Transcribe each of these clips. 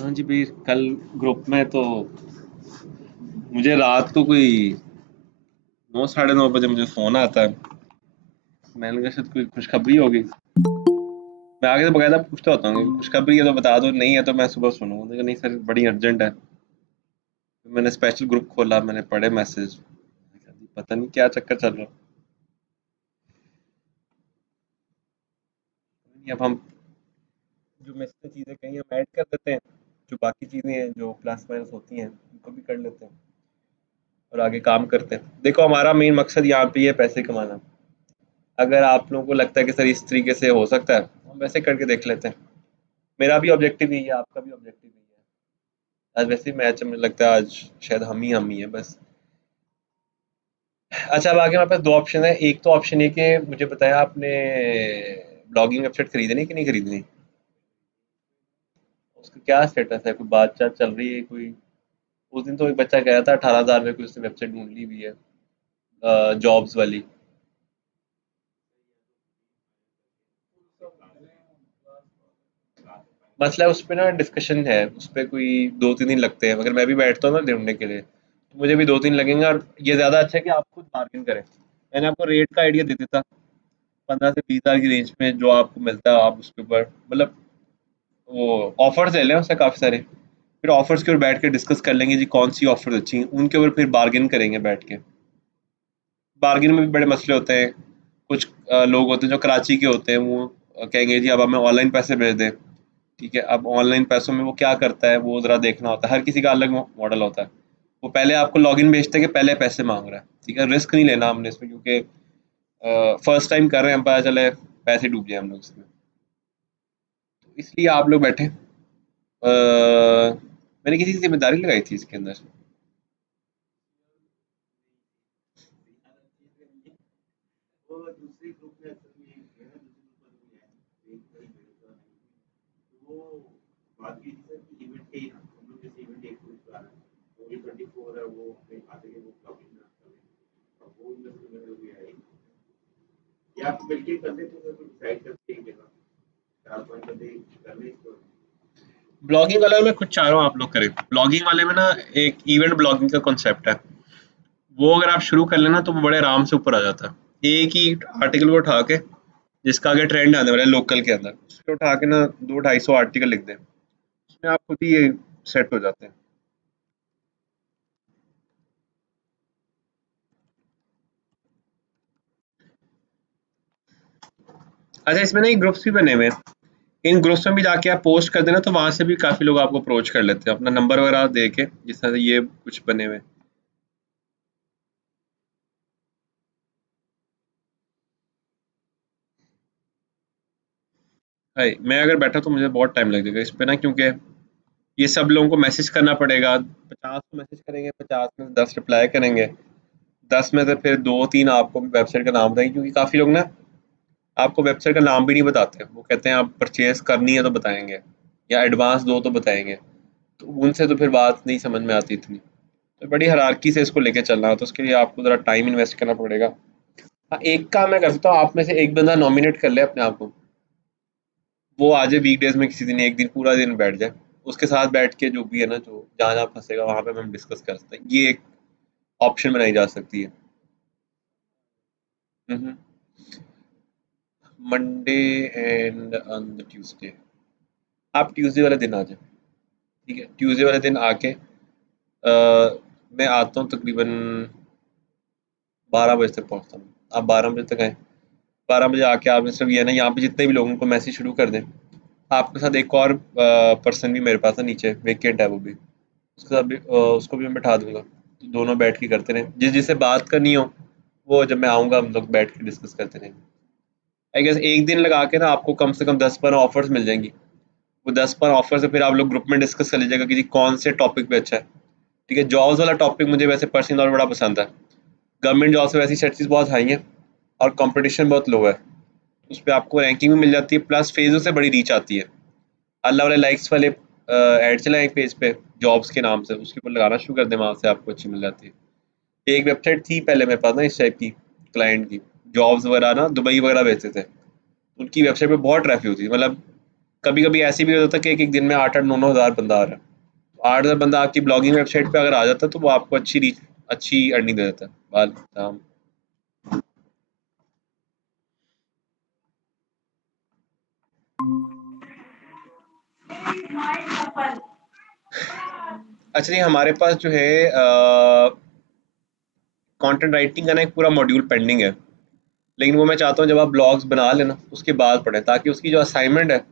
हाँ जी भाई, कल ग्रुप में तो मुझे रात को कोई 9 साढ़े 9 बजे मुझे फोन आता है। मैंने कहा शायद कोई खुशखबरी होगी। मैं आगे से बकायदा पूछता होता हूँ कि खुशखबरी है तो बता दो, नहीं है तो मैं सुबह सुनूंगा। मैंने कहा नहीं सर, बड़ी अर्जेंट है। फिर मैंने स्पेशल ग्रुप खोला, मैंने पढ़े मैसेज। पता नहीं क्या चक्कर चल रहा है। अब हम जो मैसेज में चीज़ें कहीं हम ऐड कर देते हैं, जो बाकी चीज़ें हैं जो प्लस माइनस होती हैं उनको भी कर लेते हैं और आगे काम करते हैं। देखो, हमारा मेन मकसद यहाँ पे है पैसे कमाना। अगर आप लोगों को लगता है कि सर इस तरीके से हो सकता है, हम वैसे करके देख लेते हैं। मेरा भी ऑब्जेक्टिव यही है, आपका भी ऑब्जेक्टिव यही है। आज वैसे मैच मुझे लगता है आज शायद हम ही है बस। अच्छा, अब आगे हमारे पास दो ऑप्शन है। एक तो ऑप्शन ये कि मुझे बताया आपने ब्लॉगिंग वेबसाइट खरीदनी कि नहीं खरीदनी, उसका क्या स्टेटस है, कोई बातचीत चल रही है कोई? उस दिन तो एक बच्चा कह रहा था 18,000 में कोई उसने वेबसाइट ढूंढ ली हुई है, जॉब्स वाली। मसला है उस पे ना, डिस्कशन है उस पे, कोई 2-3 दिन लगते हैं। अगर मैं भी बैठता हूँ ना ढूंढने के लिए तो मुझे भी 2-3 लगेंगे। और ये ज़्यादा अच्छा है कि आप खुद बार्गेन करें। मैंने आपको रेट का आइडिया दे देता, 15 से 20 हज़ार की रेंज में जो आपको मिलता है, आप उसके ऊपर मतलब वो ऑफर्स ले लें उससे काफ़ी सारे। फिर ऑफर्स के ऊपर बैठ के डिस्कस कर लेंगे जी, कौन सी ऑफर्स अच्छी हैं उनके ऊपर फिर बार्गेन करेंगे बैठ के। बार्गेन में भी बड़े मसले होते हैं। कुछ लोग होते हैं जो कराची के होते हैं, वो कहेंगे जी अब हमें ऑनलाइन पैसे भेज दें। ठीक है, अब ऑनलाइन पैसों में वो क्या करता है वो ज़रा देखना होता है, हर किसी का अलग मॉडल होता है। वो पहले आपको लॉगिन भेजते हैं कि पहले पैसे मांग रहा है। ठीक है, रिस्क नहीं लेना हमने इसमें, क्योंकि फर्स्ट टाइम कर रहे हैं, पता चले पैसे डूब जाए हम लोग इसमें। तो इसलिए आप लोग बैठे। मैंने किसी की जिम्मेदारी लगाई थी इसके अंदर। ब्लॉगिंग वाले में खुद चाह रहा हूँ आप लोग करें। ब्लॉगिंग वाले में ना एक इवेंट ब्लॉगिंग का कॉन्सेप्ट है। वो अगर आप शुरू कर लेना तो वो बड़े आराम से ऊपर आ जाता है। एक ही आर्टिकल को उठा के, जिसका आगे ट्रेंड आने वाला है लोकल के अंदर, उसको उठा के ना 200-250 आर्टिकल लिख दें, उसमें आप खुद ही ये सेट हो जाते हैं। अच्छा, इसमें ना ये ग्रुप्स भी बने हुए हैं। इन ग्रुप्स में भी जाके आप पोस्ट कर देना तो वहां से भी काफी लोग आपको अप्रोच कर लेते हैं, अपना नंबर वगैरह दे के, जिस तरह से ये कुछ बने हुए हैं। हाय, मैं अगर बैठा तो मुझे बहुत टाइम लगेगा इस पे ना, क्योंकि ये सब लोगों को मैसेज करना पड़ेगा। 50 को मैसेज करेंगे, 50 में से 10 रिप्लाई करेंगे। 10 में से फिर 2-3 आपको वेबसाइट का नाम बताएंगे, क्योंकि काफ़ी लोग ना आपको वेबसाइट का नाम भी नहीं बताते। वो कहते हैं आप परचेज करनी है तो बताएंगे, या एडवांस दो तो बताएंगे। तो उनसे तो फिर बात नहीं समझ में आती इतनी। तो बड़ी हरारकी से इसको लेके चलना है, तो उसके लिए आपको ज़रा टाइम इन्वेस्ट करना पड़ेगा। हाँ, एक काम मैं कर सकता हूँ, आप में से एक बंदा नॉमिनेट कर ले अपने आप को। वो आ जाए वीकडेज में किसी दिन, एक दिन पूरा दिन बैठ जाए। उसके साथ बैठ के जो भी है ना, जो जहाँ जहाँ फंसेगा वहाँ पे हम डिस्कस कर सकते हैं। ये एक ऑप्शन बनाई जा सकती है। Monday and on the Tuesday, आप ट्यूसडे वाले दिन आ जाए। ठीक है, ट्यूसडे वाले दिन आके मैं आता हूँ तकरीबन 12 बजे तक पहुँचता हूँ। आप 12 बजे तक आए। 12 बजे आके आपने सिर्फ ये है ना, यहाँ पे जितने भी लोगों को मैसेज शुरू कर दें। आपके साथ एक और पर्सन भी मेरे पास है, नीचे वेकेंट है वो भी। उसके साथ भी उसको भी मैं बैठा दूंगा, तो दोनों बैठ के करते रहें। जिससे बात करनी हो वो जब मैं आऊँगा हम लोग बैठ के डिस्कस करते रहेंगे। आई गेस एक दिन लगा के ना आपको कम से कम 10-12 ऑफर्स मिल जाएंगी। वो 10-12 ऑफर से फिर आप लोग ग्रुप में डिस्कस कर लीजिएगा कि जी कौन से टॉपिक पे अच्छा है। ठीक है, जॉब्स वाला टॉपिक मुझे वैसे पर्सनल और बड़ा पसंद है। गवर्नमेंट जॉब से वैसी सेटरीज बहुत हाई हैं और कंपटीशन बहुत लो है। उस पर आपको रैंकिंग भी मिल जाती है, प्लस फेजों से बड़ी रीच आती है। अल्लाह वाले लाइक्स वाले ऐड चला एक पेज पे जॉब्स के नाम से, उसके ऊपर लगाना शुरू कर दें, वहाँ से आपको अच्छी मिल जाती है। एक वेबसाइट थी पहले मेरे पास ना इस टाइप की, क्लाइंट की, जॉब्स वगैरह ना दुबई वगैरह बेचते थे। उनकी वेबसाइट पे बहुत ट्रैफिक होती थी, मतलब कभी कभी ऐसी भी होता है कि एक एक दिन में 8-8 9-9 हज़ार बंदा आ रहा है। 8 हज़ार बंदा आपकी ब्लॉगिंग वेबसाइट पे अगर आ जाता है तो वो आपको अच्छी रीच, अच्छी अर्निंग दे देता है। अच्छा नहीं, हमारे पास जो है कंटेंट राइटिंग का ना एक पूरा मॉड्यूल पेंडिंग है, लेकिन वो मैं चाहता हूँ जब आप ब्लॉग्स बना लेना उसके बाद पढ़ें, ताकि उसकी जो असाइनमेंट है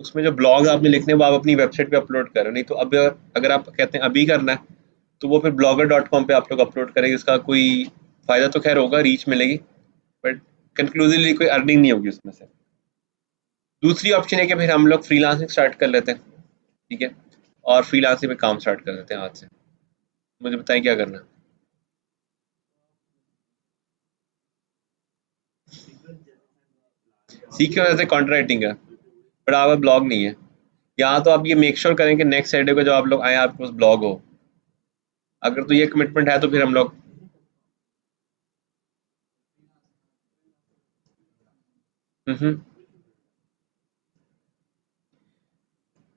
उसमें जो ब्लॉग आपने लिखने वो आप अपनी वेबसाइट पे अपलोड करें। नहीं तो अब अगर आप कहते हैं अभी करना है तो वो फिर blogger.com पे आप लोग अपलोड करेंगे, इसका कोई फ़ायदा तो खैर होगा, रीच मिलेगी, बट कंक्लूसिवली कोई अर्निंग नहीं होगी उसमें से। दूसरी ऑप्शन है कि फिर हम लोग फ्रीलांसिंग स्टार्ट कर लेते हैं, ठीक है, और फ्रीलांसिंग पे काम स्टार्ट कर लेते हैं आज से। मुझे बताएं क्या करना है। सीखे वजह से कॉन्टेंट राइटिंग है, बट आपका ब्लॉग नहीं है। यहाँ तो आप ये मेक श्योर करें कि नेक्स्ट सैटरडे को जब आप लोग आए आपके पास ब्लॉग हो। अगर तो ये कमिटमेंट है तो फिर हम लोग, हम्म,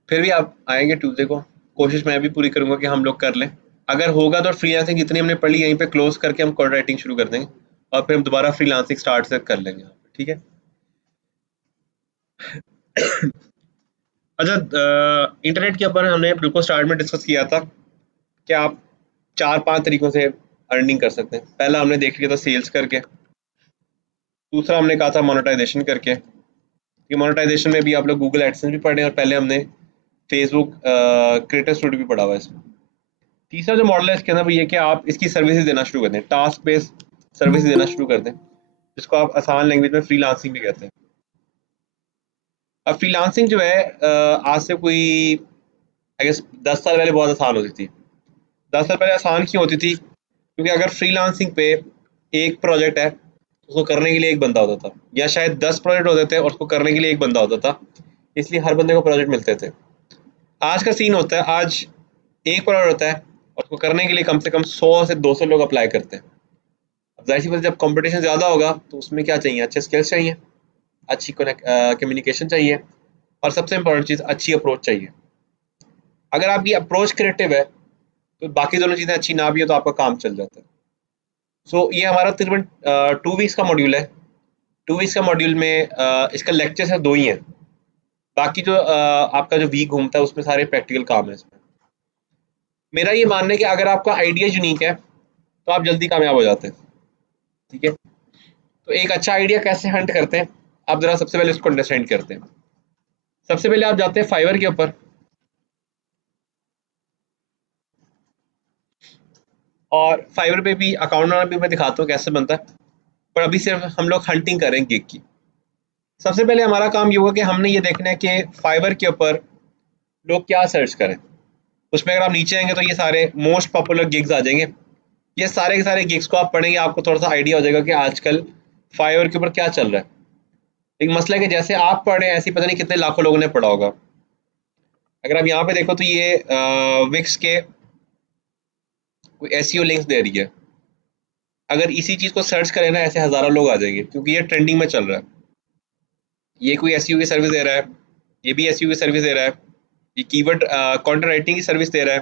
फिर भी आप आएंगे ट्यूसडे को, कोशिश मैं भी पूरी करूंगा कि हम लोग कर लें। अगर होगा तो फ्रीलांसिंग जितनी हमने पढ़ी यहीं पे क्लोज करके हम कॉन्टेंट राइटिंग शुरू कर देंगे, और फिर हम दोबारा फ्रीलांसिंग स्टार्ट से कर लेंगे यहाँ पे, ठीक है। अच्छा, इंटरनेट के ऊपर हमने बिल्कुल स्टार्ट में डिस्कस किया था कि आप 4-5 तरीकों से अर्निंग कर सकते हैं। पहला हमने देख लिया था सेल्स करके, दूसरा हमने कहा था मोनेटाइजेशन करके, कि मोनेटाइजेशन में भी आप लोग गूगल एडसेंस भी पढ़े, और पहले हमने फेसबुक क्रिएटर स्टूडियो भी पढ़ा हुआ है इसमें। तीसरा जो मॉडल है इसके अंदर वो ये कि आप इसकी सर्विसेज देना शुरू कर दें, टास्क बेस्ड सर्विस देना शुरू कर दें, जिसको आप आसान लैंग्वेज में फ्रीलांसिंग भी कहते हैं। अब फ्रीलांसिंग जो है आज से कोई आई गेस 10 साल पहले बहुत आसान होती थी। 10 साल पहले आसान क्यों होती थी? क्योंकि अगर फ्रीलांसिंग पे एक प्रोजेक्ट है उसको करने के लिए एक बंदा होता था, या शायद 10 प्रोजेक्ट होते थे और उसको करने के लिए एक बंदा होता था, इसलिए हर बंदे को प्रोजेक्ट मिलते थे। आज का सीन होता है, आज एक प्रोजेक्ट होता है और उसको करने के लिए कम से कम 100 से 200 लोग अप्लाई करते हैं। अब जाहिर सी बात है, जब कंपटीशन ज़्यादा होगा तो उसमें क्या चाहिए, अच्छे स्किल्स चाहिए, अच्छी कम्युनिकेशन चाहिए, और सबसे इंपॉर्टेंट चीज़ अच्छी अप्रोच चाहिए। अगर आपकी अप्रोच क्रिएटिव है तो बाकी दोनों चीज़ें अच्छी ना भी हो तो आपका काम चल जाता है। सो ये हमारा तकरीबन 2 वीक्स का मॉड्यूल है। 2 वीक्स का मॉड्यूल में इसका लेक्चर है 2 ही हैं। बाकी जो आपका जो वीक घूमता है उसमें सारे प्रैक्टिकल काम है इसमें। मेरा ये मानना है कि अगर आपका आइडिया यूनिक है तो आप जल्दी कामयाब हो जाते हैं, ठीक है। तो एक अच्छा आइडिया कैसे हंट करते हैं, आप जरा सबसे पहले उसको अंडरस्टैंड करते हैं। सबसे पहले आप जाते हैं फाइवर के ऊपर, और फाइवर पे भी अकाउंट बनाना भी मैं दिखाता हूँ कैसे बनता है, पर अभी सिर्फ हम लोग हंटिंग करें गिग की। सबसे पहले हमारा काम ये होगा कि हमने ये देखना है कि फाइवर के ऊपर लोग क्या सर्च करें। उसमें अगर आप नीचे आएंगे तो ये सारे मोस्ट पॉपुलर गिग्स आ जाएंगे। ये सारे के सारे गिग्स को आप पढ़ेंगे, आपको थोड़ा सा आइडिया हो जाएगा कि आजकल फाइवर के ऊपर क्या चल रहा है। एक मसला है कि जैसे आप पढ़े ऐसी पता नहीं कितने लाखों लोगों ने पढ़ा होगा। अगर आप यहाँ पे देखो तो ये विक्स के कोई एसईओ लिंक्स दे रही है। अगर इसी चीज़ को सर्च करें ना, ऐसे हज़ारों लोग आ जाएंगे क्योंकि ये ट्रेंडिंग में चल रहा है। ये कोई एसईओ की सर्विस दे रहा है, ये भी एसईओ की सर्विस दे रहा है, ये कीवर्ड कंटेंट राइटिंग की सर्विस दे रहा है,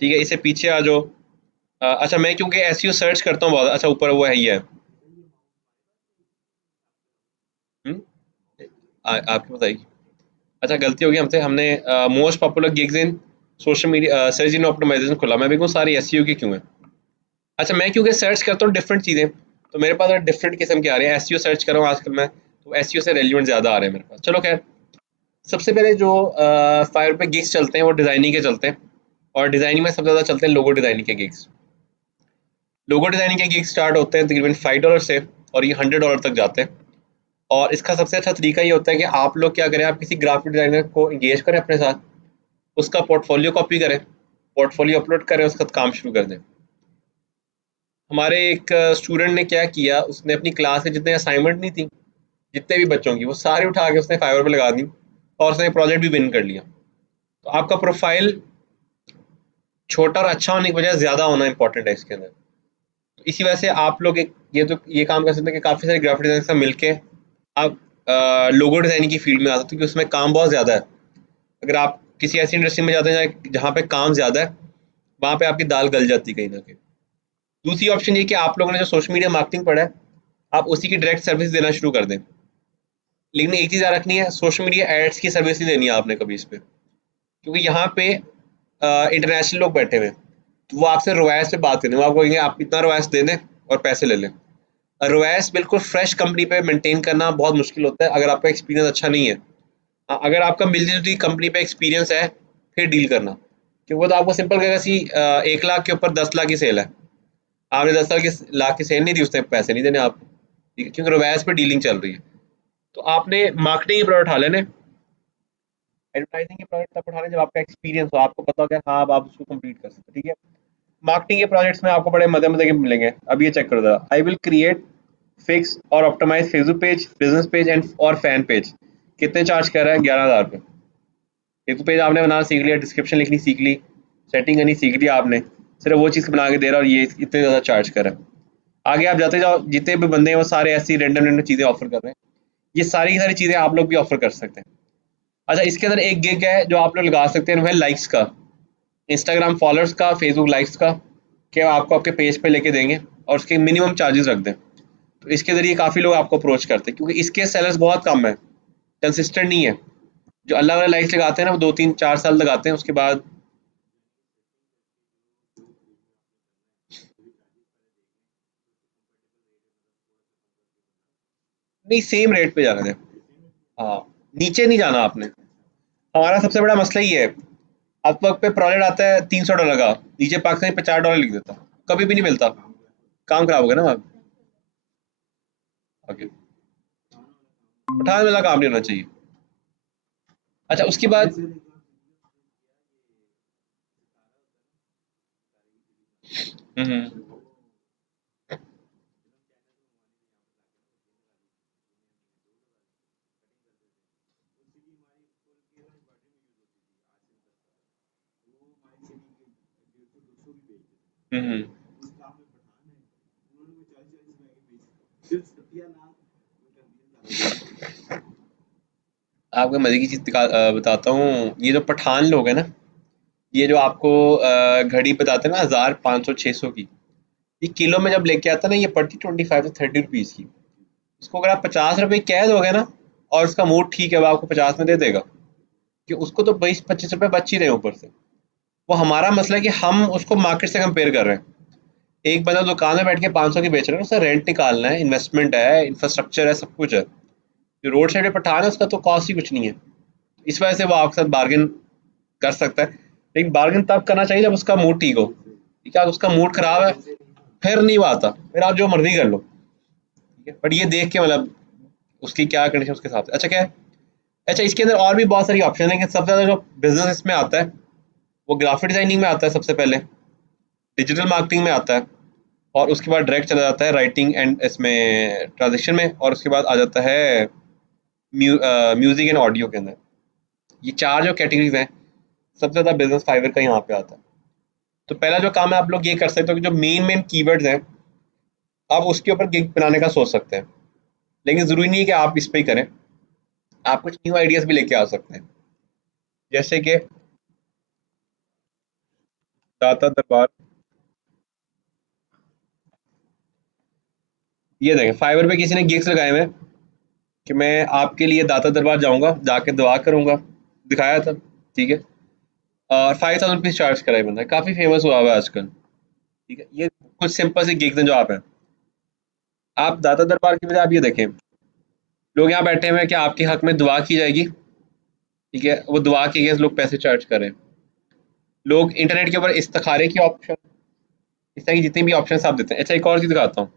ठीक है। इससे पीछे आ जाओ। अच्छा, मैं क्योंकि एसईओ सर्च करता हूँ बहुत, अच्छा ऊपर वो है ही है। हम्म, आपकी बताइए। अच्छा, गलती हो गई हमसे, हमने most popular gigs in social media search engine optimisation खोला। मैं भी कहूँ सारी एसईओ की क्यों है। अच्छा, मैं क्योंकि सर्च करता हूँ डिफरेंट चीज़ें, तो मेरे पास डिफरेंट किस्म के आ रहे हैं। एसईओ सर्च कर रहा हूँ आजकल मैं, तो एसईओ से रेलिवेंट ज़्यादा आ रहे हैं मेरे पास। चलो खैर, सबसे पहले जो फाइवर पे गिग्स चलते हैं वो डिज़ाइनिंग के चलते हैं, और डिज़ाइनिंग में सबसे ज़्यादा चलते हैं लोगो डिज़ाइनिंग के गिग्स। लोगो डिज़ाइनिंग के गिग्स स्टार्ट होते हैं तकरीबन $5 से, और ये $100 तक जाते हैं। और इसका सबसे अच्छा तरीका ये होता है कि आप लोग क्या करें, आप किसी ग्राफिक डिज़ाइनर को इंगेज करें अपने साथ, उसका पोर्टफोलियो कॉपी करें, पोर्टफोलियो अपलोड करें, उसका काम शुरू कर दें। हमारे एक स्टूडेंट ने क्या किया, उसने अपनी क्लास में जितने असाइनमेंट नहीं थी, जितने भी बच्चों की, वो सारी उठा के उसने फाइवर पे लगा दी, और उसने प्रोजेक्ट भी विन कर लिया। तो आपका प्रोफाइल छोटा और अच्छा होने की बजाय ज़्यादा होना इंपॉर्टेंट है इसके अंदर। तो इसी वजह से आप लोग एक ये काम कर सकते हैं कि काफ़ी सारे ग्राफिक डिजाइनर से मिलके आप लोगो डिज़ाइनिंग की फील्ड में आता हूँ, क्योंकि उसमें काम बहुत ज़्यादा है। अगर आप किसी ऐसी इंडस्ट्री में जाते हैं जहाँ पे काम ज़्यादा है, वहाँ पे आपकी दाल गल जाती है कहीं ना कहीं। दूसरी ऑप्शन ये कि आप लोगों ने जो सोशल मीडिया मार्केटिंग पढ़ा है, आप उसी की डायरेक्ट सर्विस देना शुरू कर दें। लेकिन एक चीज़ याद रखनी है, सोशल मीडिया एड्स की सर्विस नहीं देनी है आपने कभी इस पे, क्योंकि यहाँ पे इंटरनेशनल लोग बैठे हुए हैं, तो वो आपसे रवायत पे बात करेंगे, वो आपको कहेंगे आप इतना रवायत दे दें और पैसे ले लें। रवायत बिल्कुल फ्रेश कंपनी पे मेंटेन करना बहुत मुश्किल होता है अगर आपका एक्सपीरियंस अच्छा नहीं है। हाँ, अगर आपका मिलती जुलती कंपनी पे एक्सपीरियंस है, फिर डील करना, क्योंकि वो तो आपको सिंपल कहेगा सी 1 लाख के ऊपर 10 लाख की सेल है, आपने 10 लाख की सेल नहीं दी, उसने पैसे नहीं देने आपको, ठीक है, क्योंकि रवायत पे डीलिंग चल रही है। तो आपने मार्केटिंग के प्रोडक्ट उठा लेने, एडवर्टाइजिंग के प्रोजेक्ट तब उठाने जब आपका एक्सपीरियंस हो, आपको पता हो कि हाँ अब आप उसको कंप्लीट कर सकते हैं, ठीक है। मार्केटिंग के प्रोजेक्ट्स में आपको बड़े मजे मजे के मिलेंगे। अब ये चेक करो जरा, आई विल क्रिएट फिक्स और optimize Facebook page, business page and और फैन पेज। कितने चार्ज कर रहा है? 11,000 रुपये। फेसबुक पेज आपने बनाना सीख लिया, डिस्क्रिप्शन लिखनी सीख ली, सेटिंग करनी सीख लिया आपने, सिर्फ वो चीज़ बना के दे रहा है और ये इतने ज़्यादा चार्ज कर रहा है। आगे आप जाते जाओ, जितने भी बंदे हैं वो सारे ऐसी रेंडम रेंडम चीज़ें ऑफर कर रहे हैं। ये सारी की सारी चीज़ें आप लोग भी ऑफर कर सकते हैं। अच्छा, इसके अंदर एक गिग है जो आप लोग लगा सकते हैं, वो है लाइक्स का, इंस्टाग्राम फॉलोअर्स का, फेसबुक लाइक्स का, कि आपको आपके पेज पे लेके देंगे और उसके मिनिमम चार्जेस रख दें। तो इसके ज़रिए काफ़ी लोग आपको अप्रोच करते हैं, क्योंकि इसके सेलर्स बहुत कम है, कंसिस्टेंट नहीं है। जो अल्लाह वाले लाइक्स लगाते हैं ना, वो 2 3 4 साल लगाते हैं, उसके बाद नहीं, सेम रेट पे जाना है। हाँ, नीचे नहीं जाना आपने। हमारा सबसे बड़ा मसला ही है, अब वक्त पे प्रोजेक्ट आता है $300 का, नीचे पाकिस्तानी $50 लिख देता, कभी भी नहीं मिलता, काम खराब हो गया ना। आगे पठान वाला काम नहीं होना चाहिए। अच्छा, उसके बाद हम्म। हम्म। आपको मजे की चीज बताता हूँ। ये जो पठान लोग हैं ना, ये जो आपको घड़ी बताते हैं ना, 1,000 500 600 की, ये किलो में जब लेके आता है ना, ये पड़ती 25 से 30 रुपीज की। उसको अगर आप 50 रुपए कह दोगे ना, और उसका मूड ठीक है, वो आपको 50 में दे देगा, कि उसको तो 20 25 रुपए बच ही रहे हैं ऊपर से। वो हमारा मसला है कि हम उसको मार्केट से कंपेयर कर रहे हैं। एक बंदा दुकान में बैठ के 500 की बेच रहा है, उसका रेंट निकालना है, इन्वेस्टमेंट है, इंफ्रास्ट्रक्चर है, सब कुछ है। जो रोड साइड पे पठान है, उसका तो कॉस्ट ही कुछ नहीं है। इस वजह से वो आपके साथ बार्गेन कर सकता है, लेकिन बार्गेन तब करना चाहिए जब उसका मूड ठीक हो। ठीक है, उसका मूड खराब है, फिर नहीं वो आता, फिर आप जो मर्जी कर लो, ठीक है। बट ये देख के मतलब उसकी क्या कंडीशन, उसके हिसाब से अच्छा क्या है। अच्छा, इसके अंदर और भी बहुत सारी ऑप्शन है, लेकिन सबसे ज़्यादा जो बिजनेस इसमें आता है, वो ग्राफिक डिजाइनिंग में आता है सबसे पहले, डिजिटल मार्केटिंग में आता है, और उसके बाद डायरेक्ट चला जाता है राइटिंग एंड इसमें ट्रांजेक्शन में, और उसके बाद आ जाता है म्यूजिक एंड ऑडियो के अंदर। ये चार जो कैटेगरीज हैं, सबसे ज़्यादा बिजनेस फाइवर का यहाँ पे आता है। तो पहला जो काम है, आप लोग ये कर सकते हो कि जो मेन मेन कीवर्ड्स हैं, आप उसके ऊपर गिग बनाने का सोच सकते हैं। लेकिन ज़रूरी नहीं है कि आप इस पे ही करें, आप कुछ न्यू आइडियाज़ भी लेके आ सकते हैं, जैसे कि दाता दरबार। ये देखें, फाइवर पे किसी ने गिग्स लगाए हुए हैं कि मैं आपके लिए दाता दरबार जाऊंगा, जाके दुआ करूंगा, दिखाया था, ठीक है। और 5,000 रुपीज चार्ज करा है बंदा, काफ़ी फेमस हुआ हुआ है आजकल, ठीक है। ये कुछ सिंपल सी गिग्स हैं जो आप हैं। आप दाता दरबार की बजाय आप ये देखें, लोग यहाँ बैठे हुए हैं कि आपके हक में दुआ की जाएगी, ठीक है, वो दुआ के अगेंस्ट लोग पैसे चार्ज कर रहे हैं। लोग इंटरनेट के ऊपर इस्तिखारे की ऑप्शन, इस तरह की जितनी भी ऑप्शन आप देते हैं। अच्छा, एक और चीज़ दिखाता हूँ,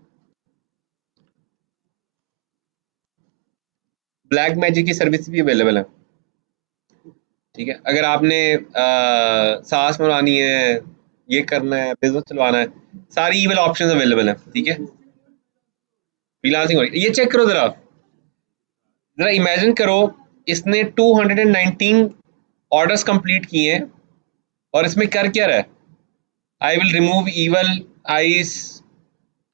ब्लैक मैजिक की सर्विस भी अवेलेबल है, ठीक है। अगर आपने सांस मनवानी है, ये करना है, बिजनेस चलवाना है, सारी ईमेल ऑप्शन अवेलेबल है, ठीक है। फ्रीलांसिंग हो रही है, ये चेक करो जरा, जरा इमेजिन करो, इसने 219 ऑर्डर्स कंप्लीट किए हैं, और इसमें कर क्या रहा है, I will remove evil eyes,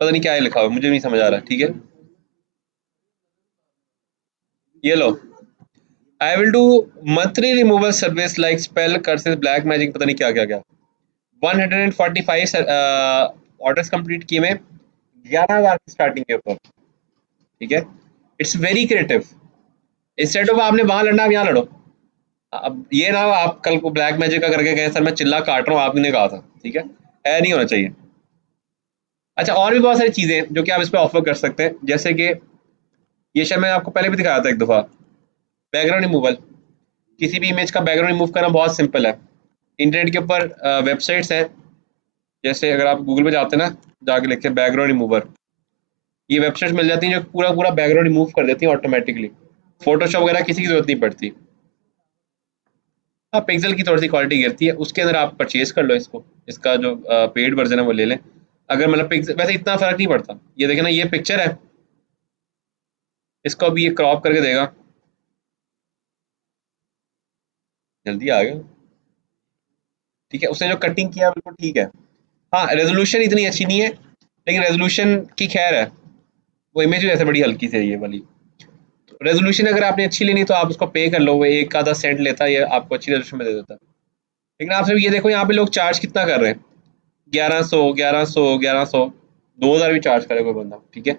पता नहीं क्या है लिखा हुआ, मुझे नहीं समझ आ रहा, ठीक है। ये लो, I will do monthly removal service like spell curses black magic, पता नहीं क्या क्या क्या। 145 ऑर्डर्स कंप्लीट किए में 11,000 की स्टार्टिंग के ऊपर, ठीक है। It's very creative. Instead of आपने वहां लड़ना, आप यहाँ लड़ो। अब ये ना हो आप कल को ब्लैक मैजिक का करके गए, सर मैं चिल्ला काट रहा हूँ, आपने कहा था, ठीक है, नहीं होना चाहिए। अच्छा, और भी बहुत सारी चीजें जो कि आप इस पे ऑफर कर सकते हैं, जैसे कि ये शायद मैंने आपको पहले भी दिखाया था एक दफा, बैकग्राउंड रिमूवल। किसी भी इमेज का बैकग्राउंड रिमूव करना बहुत सिंपल है। इंटरनेट के ऊपर वेबसाइट्स हैं, जैसे अगर आप गूगल पे जाते हैं ना, जाके लिखते हैं बैकग्राउंड रिमूवर, ये वेबसाइट्स मिल जाती हैं जो पूरा पूरा बैकग्राउंड रिमूव कर देती हैं ऑटोमेटिकली। फोटोशॉप वगैरह किसी की जरूरत नहीं पड़ती। हाँ, पिक्सल की थोड़ी सी क्वालिटी गिरती है, उसके अंदर आप परचेज कर लो इसको, इसका जो पेड वर्जन है वो ले लें। अगर मतलब पिक्सल, वैसे इतना फर्क नहीं पड़ता। ये देखें ना, ये पिक्चर है, इसको अभी ये क्रॉप करके देगा, जल्दी आ गया, ठीक है। उसने जो कटिंग किया बिल्कुल ठीक है। हाँ, रेजोल्यूशन इतनी अच्छी नहीं है, लेकिन रेजोल्यूशन की खैर है, वो इमेज भी वैसे बड़ी हल्की सी है ये वाली। रेजोल्यूशन अगर आपने अच्छी लेनी तो आप उसको पे कर लो, वो एक आधा सेंट लेता है, ये आपको अच्छी रेजोल्यूशन में दे देता है। लेकिन आप सिर्फ ये देखो यहाँ पे लोग चार्ज कितना कर रहे हैं, 1100 1100 1100, 2000 भी चार्ज करे कोई बंदा, ठीक है।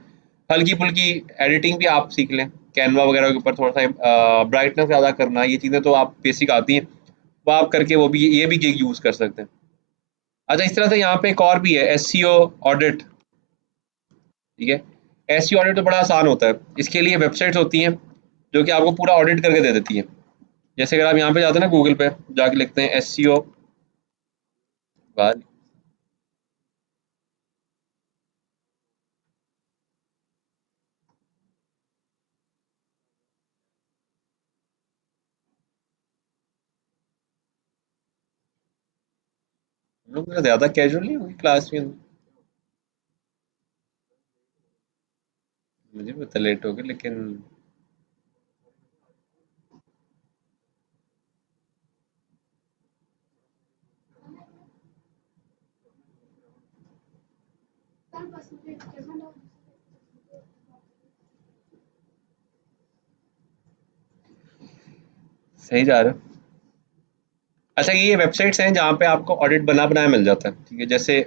हल्की फुल्की एडिटिंग भी आप सीख लें, कैनवा वगैरह के ऊपर थोड़ा सा ब्राइटनेस ज़्यादा करना, ये चीज़ें तो आप बेसिक आती हैं, वो आप करके वो भी, ये भी गिग यूज़ कर सकते हैं। अच्छा, इस तरह से यहाँ पे एक और भी है, एसईओ ऑडिट, ठीक है। एसईओ ऑडिट तो बड़ा आसान होता है, इसके लिए वेबसाइट्स होती हैं जो कि आपको पूरा ऑडिट करके दे देती है। जैसे अगर आप यहाँ पे जाते हैं ना, गूगल पे जाके लिखते हैं एसईओ, हम लोग ज़्यादा कैजुअल नहीं होगी क्लास में, मुझे भी पता लेट हो गया लेकिन सही जा रहा है। अच्छा, ये वेबसाइट्स हैं जहाँ पे आपको ऑडिट बना बनाया मिल जाता है, ठीक है। जैसे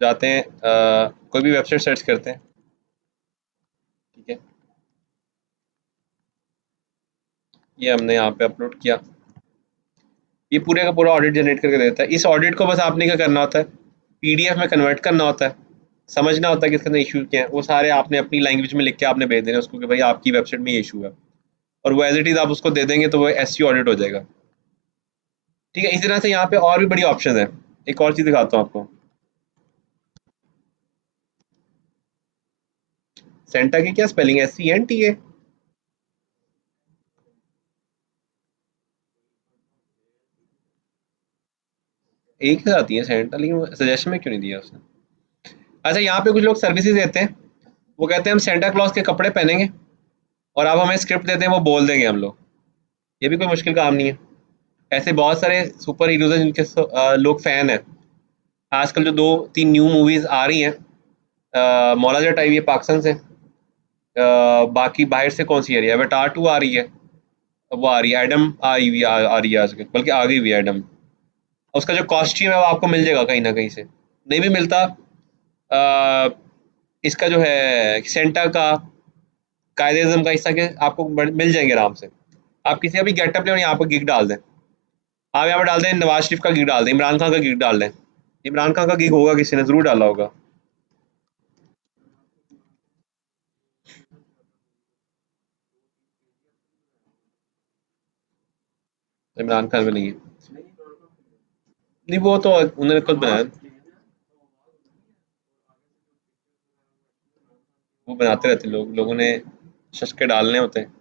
जाते हैं, कोई भी वेबसाइट सर्च करते हैं, ठीक है, ये हमने यहाँ पे अपलोड किया, ये पूरे का पूरा ऑडिट जनरेट करके देता है। इस ऑडिट को बस आपने क्या करना होता है, पीडीएफ में कन्वर्ट करना होता है, समझना होता है कि इसके अंदर इशू क्या है, वो सारे आपने अपनी लैंग्वेज में लिख के आपने भेज देना उसको कि भाई आपकी वेबसाइट में ये इशू है, और वो एज इट इज आप उसको दे देंगे तो वो एसईओ ऑडिट हो जाएगा, ठीक है। इसी तरह से यहाँ पे और भी बड़ी ऑप्शन है। एक और चीज़ दिखाता हूँ आपको, सेंटा की क्या स्पेलिंग है, CNTA, एक ही आती है सेंटा, लेकिन सजेशन में क्यों नहीं दिया उसने। अच्छा, यहाँ पे कुछ लोग सर्विसेज देते हैं, वो कहते हैं हम सेंटा क्लॉज के कपड़े पहनेंगे और आप हमें स्क्रिप्ट देते हैं, वो बोल देंगे हम लोग। ये भी कोई मुश्किल काम नहीं है। ऐसे बहुत सारे सुपर हीरोज हैं जिनके लोग फैन हैं। आजकल जो 2-3 न्यू मूवीज आ रही हैं, मौलाना टाइप, ये पाकिस्तान से, बाकी बाहर से कौन सी आ रही है, अवतार 2 आ रही है, वो आ रही है, एडम आई हुई आ रही है आजकल, बल्कि आ गई हुई है एडम। उसका जो कॉस्ट्यूम है वो आपको मिल जाएगा कहीं ना कहीं से, नहीं भी मिलता, इसका जो है सेंटा का, कायदेज़म का हिस्सा के आपको मिल जाएंगे आराम से। आप किसी का भी गेटअप लें और यहाँ पर गिग डाल दें, आप यहाँ पर डाल दें नवाज शरीफ का गिग डाल दें, इमरान खान का गिग डाल दें, इमरान खान का गिग होगा, किसी ने जरूर डाला होगा, इमरान खान में नहीं है। नहीं, वो तो उन्होंने खुद बनाया, वो बनाते रहते लोग, लोगों ने शश के डालने होते हैं।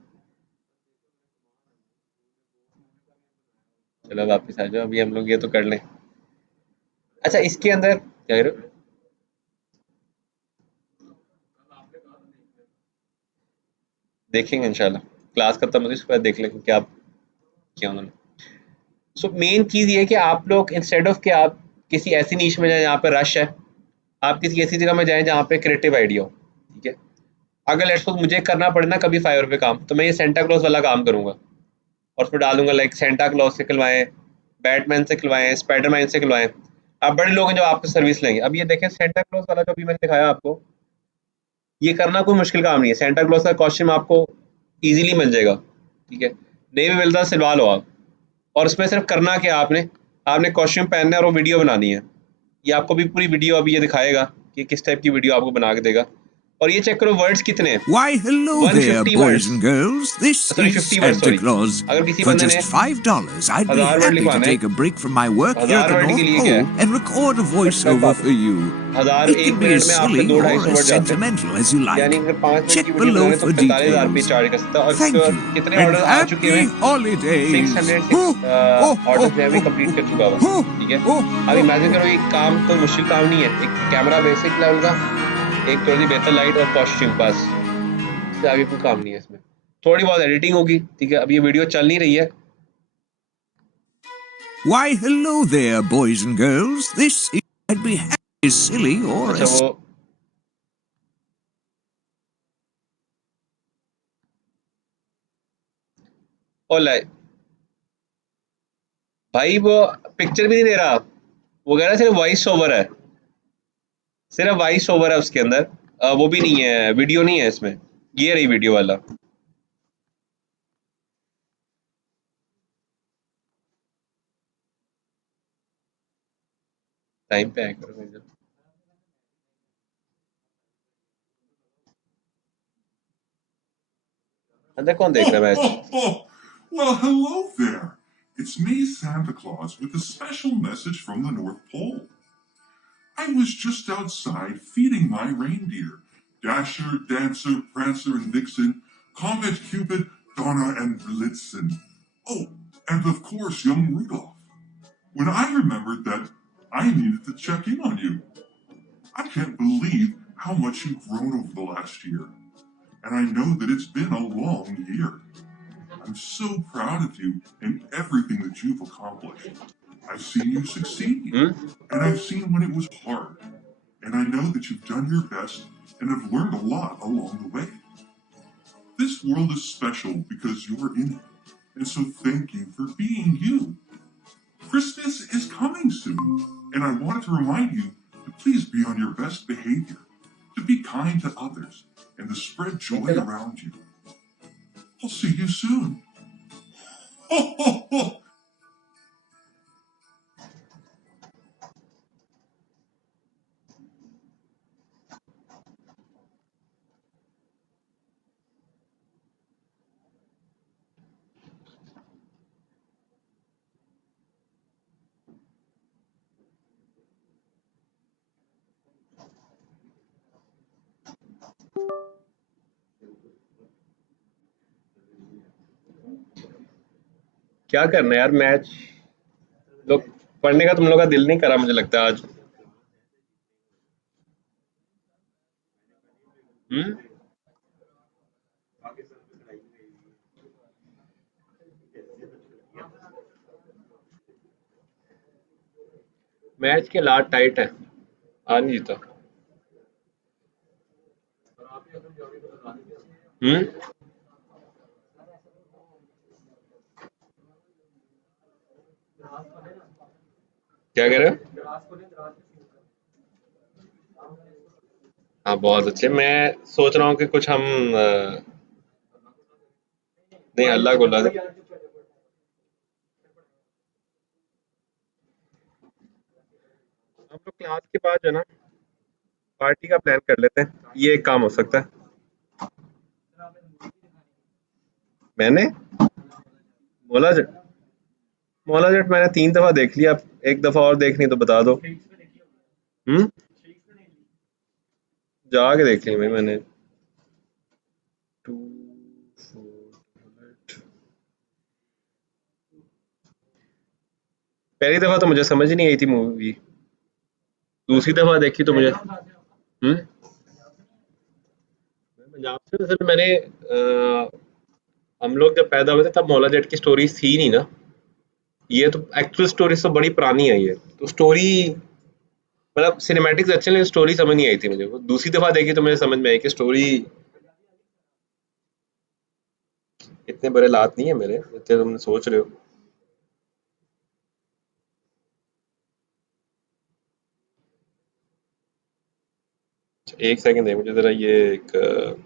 चलो वापस आ जाओ, अभी हम लोग ये तो कर लें। अच्छा, इसके अंदर क्या कह रहे हो, देखेंगे इंशाल्लाह, क्लास खत्म होती है उसके बाद देख लेंगे क्या किया उन्होंने। सो मेन चीज़ ये है कि आप लोग इंस्टेड ऑफ कि आप किसी ऐसी नीश में जाएं जहाँ पे रश है, आप किसी ऐसी जगह में जाएं जहाँ पे क्रिएटिव आइडिया हो, ठीक है। अगर लेट्स सपोज मुझे करना पड़े ना कभी फाइवर पे काम, तो मैं ये सेंटा क्लॉज वाला काम करूंगा और उसमें डालूंगा लाइक सेंटा क्लॉज से खिलवाएं, बैटमैन से खिलवाएं, स्पाइडरमैन से खिलवाएं। अब बड़े लोग हैं जो आपसे सर्विस लेंगे। अब ये देखें सेंटा क्लॉज वाला जो अभी मैंने दिखाया आपको, ये करना कोई मुश्किल काम नहीं है। सेंटा क्लॉज का कॉस्ट्यूम आपको इजीली मिल जाएगा, ठीक है, नहीं भी मिलता सिलवा लो आप। और उसमें सिर्फ करना क्या आपने, आपने कॉस्ट्यूम पहनना है और वो वीडियो बनानी है। ये आपको भी पूरी वीडियो अभी ये दिखाएगा कि किस टाइप की वीडियो आपको बना के देगा। और ये चेक करो वर्ड्स कितने हैं, Why, hello there, 150 boys words, and girls. This sorry is 50 word Santa sorry. Claus. अगर किसी For बंदे ने just $5, I'd be 1000 word happy to लिखवाना है, take a break from my work here at 1000 the word के North लिए क्या Pole है, and record a मैं voiceover बात for you. 1000 It एक can be मिनट as में आपके silly 200-250 or as वर्ड जाते हैं। sentimental as you यानी like. अगर 5 मिनट Check की वीडियो below बनाने तो for 45,000 रुपये details. चार्ज कर सकता है। और Thank you कितने and ऑर्डर आ चुके happy हैं, holidays. 606 ऑर्डर्स में अभी कंप्लीट कर चुका हुआ, ठीक है। अब इमेजिन करो, ये काम तो मुश्किल काम नहीं है, एक कैमरा बेसिक लेवल का, एक थोड़ी सी बेहतर लाइट और कॉस्ट्यूम, बस इससे आगे कोई काम नहीं है इसमें। थोड़ी बहुत एडिटिंग होगी, ठीक है। अब ये वीडियो चल नहीं रही है। Why, hello there, boys and girls. This is I'd be happy as silly or अच्छा as वो ओला भाई, वो पिक्चर भी नहीं दे रहा, वो कह रहा है सिर्फ वॉइस ओवर है, सिर्फ वॉइस ओवर है उसके अंदर। वो भी नहीं है, वीडियो नहीं है इसमें। ये रही वीडियो वाला, टाइम पे आया करो मेरे। अंदर कौन देख रहा है match? Well, hello there. It's me, Santa Claus, with a special message from the North Pole. I was just outside feeding my reindeer, Dasher, Dancer, Prancer, and Vixen, Comet, Cupid, Donna, and Blitzen. Oh, and of course, young Rudolph. When I remembered that I needed to check in on you. I can't believe how much you've grown over the last year. And I know that it's been a long year. I'm so proud of you and everything that you've accomplished. I've seen you succeed, and I've seen when it was hard. And I know that you've done your best and have learned a lot along the way. This world is special because you're in it, and so thank you for being you. Christmas is coming soon, and I wanted to remind you to please be on your best behavior, to be kind to others, and to spread joy around you. I'll see you soon. Ho, ho, ho. क्या करना है यार, match लोग पढ़ने का तुम लोग का दिल नहीं करा मुझे लगता है आज। हम्म मैच के लास्ट टाइट है, आज नहीं जीता। हम्म क्या कह रहे हो? हाँ बहुत अच्छे। मैं सोच रहा हूँ कि कुछ हम नहीं, हल्ला गुल्ला से हम लोग क्लास के बाद जो है ना पार्टी का प्लान कर लेते हैं, ये एक काम हो सकता है। मैंने मोला जट मोला जट मैंने 3 दफा देख लिया, एक दफा और देखनी तो बता दो। हम्म जाके देख ली भाई मैंने। 2 पहली दफा तो मुझे समझ ही नहीं आई थी मूवी, दूसरी दफा देखी तो मुझे पंजाब से असल मैंने हम लोग जब पैदा हुए थे तब मौला जेट की स्टोरी थी नहीं ना। ये तो एक्चुअल स्टोरी तो बड़ी पुरानी है, ये तो स्टोरी मतलब सिनेमैटिक्स अच्छे, लेकिन स्टोरी समझ नहीं आई थी मुझे। वो दूसरी दफा देखी तो मुझे समझ में आई कि स्टोरी इतने बुरे हालात नहीं है मेरे जितने तुम सोच रहे हो। एक सेकंड दे मुझे जरा, ये एक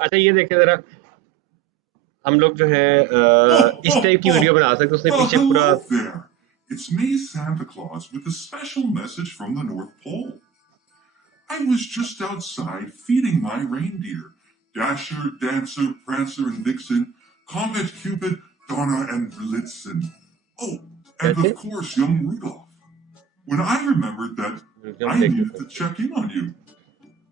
अच्छा ये देखें जरा, हम लोग जो है इस टाइप की वीडियो बना सकते हैं, उसने पीछे पूरा Hello there. It's me, Santa Claus, with a special message from the North Pole. I was just outside feeding my reindeer, Dasher, Dancer, Prancer, and Vixen, Comet, Cupid, Donna, and Blitzen. Oh, and कैसे of course, young Rudolph. When I remembered that हम I देख needed लेते to हैं। check in on you.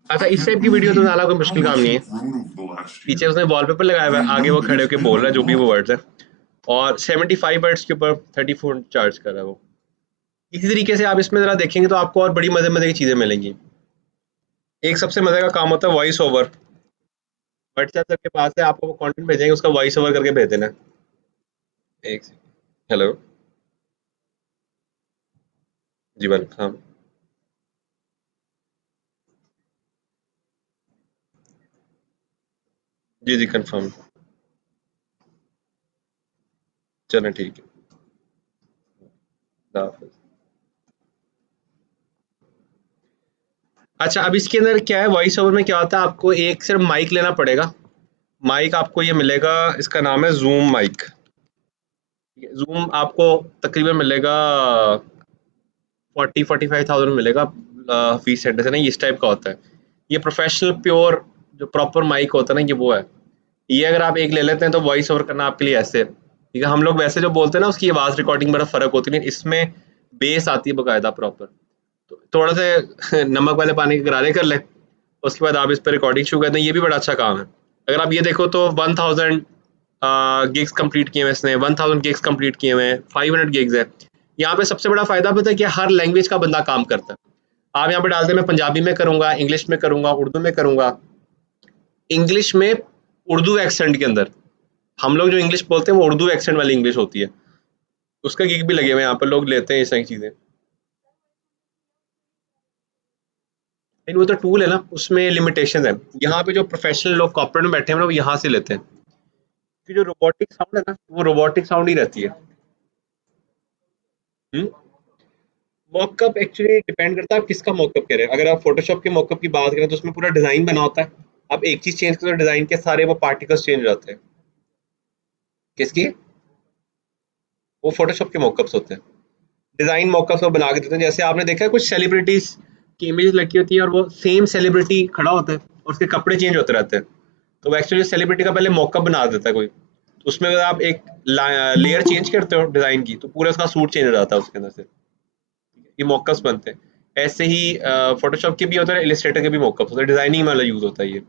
अच्छा I इस can't type की video तो believe डालना कोई how मुश्किल काम much नहीं है। you've grown over the last पीछे year. उसने वॉलपेपर लगाया हुआ I है, आगे know वो that खड़े it's होकर been बोल a रहा है जो भी वो lot. वर्ड्स है, और 75 वर्ड्स के ऊपर 34 चार्ज कर रहा है वो। इसी तरीके से आप इसमें जरा देखेंगे तो आपको और बड़ी मजे मजे की चीजें मिलेंगी। एक सबसे मजे का काम होता है वॉइस ओवर। व्हाट्सएप सबके पास है, आपको वो कंटेंट भेजेंगे, उसका वॉइस ओवर करके भेज देना। एक हेलो जी वेलकम। जी जी कंफर्म। चलें ठीक है, खुदा हाफिज़। अच्छा अब इसके अंदर क्या है, वॉइस ओवर में क्या होता है, आपको एक सिर्फ माइक लेना पड़ेगा। माइक आपको ये मिलेगा, इसका नाम है जूम माइक। जूम आपको तकरीबन मिलेगा 40-45,000 मिलेगा फीस सेंटर से ना, इस टाइप का होता है। ये प्रोफेशनल प्योर जो प्रॉपर माइक होता है ना, ये वो है। ये अगर आप एक ले लेते हैं तो वॉइस ओवर करना आपके लिए ऐसे है। ठीक है, हम लोग वैसे जो बोलते हैं ना उसकी आवाज़ रिकॉर्डिंग में बड़ा फ़र्क होती है, इसमें बेस आती है बाकायदा प्रॉपर। तो थोड़ा सा नमक वाले पानी के गरारे कर लें, उसके बाद आप इस पर रिकॉर्डिंग शुरू कर दें, ये भी बड़ा अच्छा काम है। अगर आप ये देखो तो 1000 गिग्स कंप्लीट किए हुए इसने, 1000 गिग्स कंप्लीट किए हुए हैं, 500 गिग्स है। यहाँ पे सबसे बड़ा फायदा पता है कि हर लैंग्वेज का बंदा काम करता है। आप यहाँ पे डाल दें मैं पंजाबी में करूंगा, इंग्लिश में करूंगा, उर्दू में करूंगा। इंग्लिश में उर्दू एक्सेंट के अंदर, हम लोग जो इंग्लिश बोलते हैं वो उर्दू एक्सेंट वाली इंग्लिश होती है, उसका गिग भी लगे हुए हैं, यहाँ पर लोग लेते हैं ये सारी चीजें। लेकिन वो तो टूल है ना, उसमें लिमिटेशन है। यहाँ पे जो प्रोफेशनल लोग कॉर्पोरेट में बैठे हैं ना वो यहाँ से लेते हैं, कि जो रोबोटिक साउंड है ना वो रोबोटिक साउंड ही रहती है। मॉकअप एक्चुअली डिपेंड करता है आप किसका मॉकअप करें। अगर आप फोटोशॉप के मॉकअप की बात करें तो उसमें पूरा डिजाइन बना होता है, आप एक चीज चेंज करो डिजाइन के सारे वो पार्टिकल्स चेंज हो जाते हैं। किसकी? वो फोटोशॉप के मॉकअप्स होते हैं। डिजाइन मॉकअप्स वो बना के देते हैं। जैसे आपने देखा है कुछ सेलिब्रिटीज की इमेज लगी होती है और वो सेम सेलिब्रिटी खड़ा होता है और उसके कपड़े चेंज होते रहते हैं, तो वो एक्चुअली सेलिब्रिटी का पहले मॉकअप बना देता है कोई। तो उसमें अगर आप एक लेयर चेंज करते हो डिजाइन की तो पूरा उसका सूट चेंज हो जाता है उसके अंदर से। ये मॉकअप्स बनते हैं। ऐसे ही फोटोशॉप के भी होते हैं, इलिस्ट्रेटर के भी मॉकअप्स होते हैं, डिजाइनिंग वाला यूज होता है ये।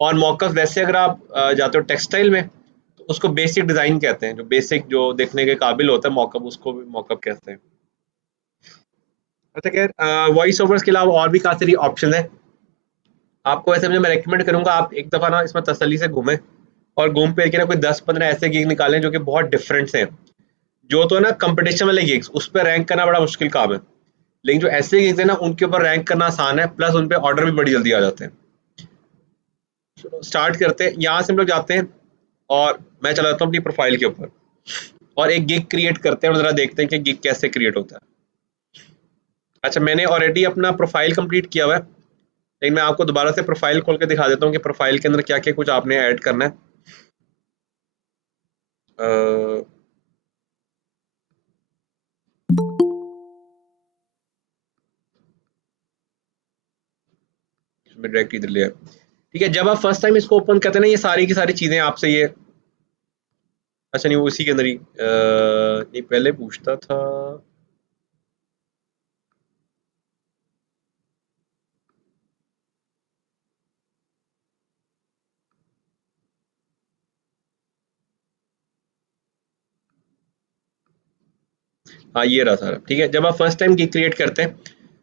और मॉकअप वैसे अगर आप जाते हो टेक्सटाइल में तो उसको बेसिक डिजाइन कहते हैं, जो बेसिक जो देखने के काबिल होता है मॉकअप, उसको भी मॉकअप कहते हैं। अच्छा खैर, वॉइस ओवर्स के अलावा और भी काफी सारी ऑप्शन है। आपको वैसे मैं रेकमेंड करूंगा आप एक दफा ना इसमें तसल्ली से घूमें और घूम फिर के ना कोई 10-15 ऐसे गिग निकालें जो कि बहुत डिफरेंट हैं। जो तो है ना कंपटीशन वाले गिग्स, उस पर रैंक करना बड़ा मुश्किल काम है, लेकिन जो ऐसे गिग्स है ना उनके ऊपर रैंक करना आसान है, प्लस उन पे ऑर्डर भी बड़ी जल्दी आ जाते हैं। स्टार्ट करते हैं, यहाँ से हम लोग जाते हैं और मैं चला जाता हूँ अपनी प्रोफाइल के ऊपर और एक गिग क्रिएट करते हैं और जरा देखते हैं कि गिग कैसे क्रिएट होता है। अच्छा मैंने ऑलरेडी अपना प्रोफाइल कंप्लीट किया हुआ है, लेकिन मैं आपको दोबारा से प्रोफाइल खोल के दिखा देता हूँ कि प्रोफाइल के अंदर क्या क्या कुछ आपने ऐड करना है। इसमें डायरेक्ट इधर लिया, ठीक है। जब आप फर्स्ट टाइम इसको ओपन करते हैं ना, ये सारी की सारी चीजें आपसे ये, अच्छा नहीं वो उसी के अंदर ही नहीं पहले पूछता था। हाँ ये रहा सारा, ठीक है। जब आप फर्स्ट टाइम गिग क्रिएट करते हैं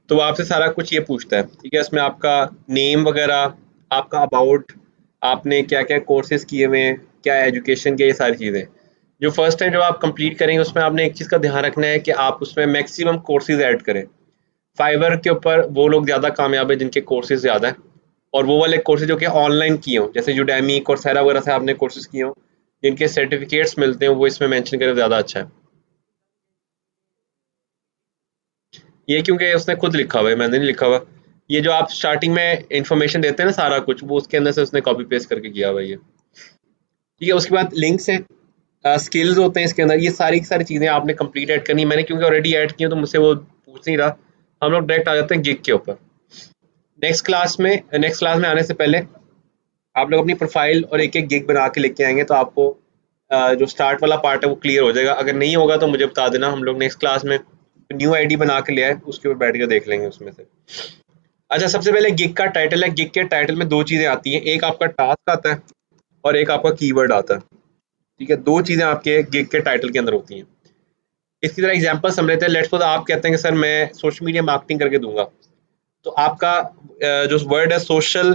तो वो आपसे सारा कुछ ये पूछता है, ठीक है। इसमें आपका नेम वगैरह, आपका अबाउट, आपने क्या क्या कोर्सेज किए हुए हैं, क्या एजुकेशन के, ये सारी चीज़ें। जो फर्स्ट टाइम जब आप कंप्लीट करेंगे उसमें आपने एक चीज़ का ध्यान रखना है कि आप उसमें मैक्सिमम कोर्सेज ऐड करें। फाइवर के ऊपर वो लोग ज़्यादा कामयाब है जिनके कोर्सेज ज़्यादा हैं, और वो वाले कोर्सेज जो कि ऑनलाइन किए हों, जैसे यूडेमी, कोर्सेरा वगैरह से आपने कोर्सेज किए हों, जिनके सर्टिफिकेट्स मिलते हैं, वो इसमें मेंशन करें, ज़्यादा अच्छा है। ये क्योंकि उसने खुद लिखा हुआ है, मैंने नहीं लिखा हुआ। ये जो आप स्टार्टिंग में इंफॉर्मेशन देते हैं ना सारा कुछ, वो उसके अंदर से उसने कॉपी पेस्ट करके किया हुआ है ये, ठीक है। उसके बाद लिंक्स हैं, स्किल्स होते हैं इसके अंदर, ये सारी की सारी चीज़ें आपने कंप्लीट ऐड करनी है। मैंने क्योंकि ऑलरेडी ऐड की है तो मुझसे वो पूछ नहीं रहा। हम लोग डायरेक्ट आ जाते हैं गिग के ऊपर। नेक्स्ट क्लास में आने से पहले आप लोग अपनी प्रोफाइल और एक एक गिग बना के लेके आएंगे, तो आपको जो स्टार्ट वाला पार्ट है वो क्लियर हो जाएगा। अगर नहीं होगा तो मुझे बता देना, हम लोग नेक्स्ट क्लास में न्यू आईडी बना के ले आए, उसके ऊपर बैठ कर देख लेंगे उसमें से। अच्छा, सबसे पहले गिग का टाइटल है। गिग के टाइटल में दो चीज़ें आती हैं, एक आपका टास्क आता है और एक आपका कीवर्ड आता है, ठीक है। दो चीज़ें आपके गिग के टाइटल के अंदर होती हैं। इसकी तरह एग्जांपल समझ लेते हैं। लेट्स सपोज आप कहते हैं कि सर मैं सोशल मीडिया मार्केटिंग करके दूंगा, तो आपका जो वर्ड है सोशल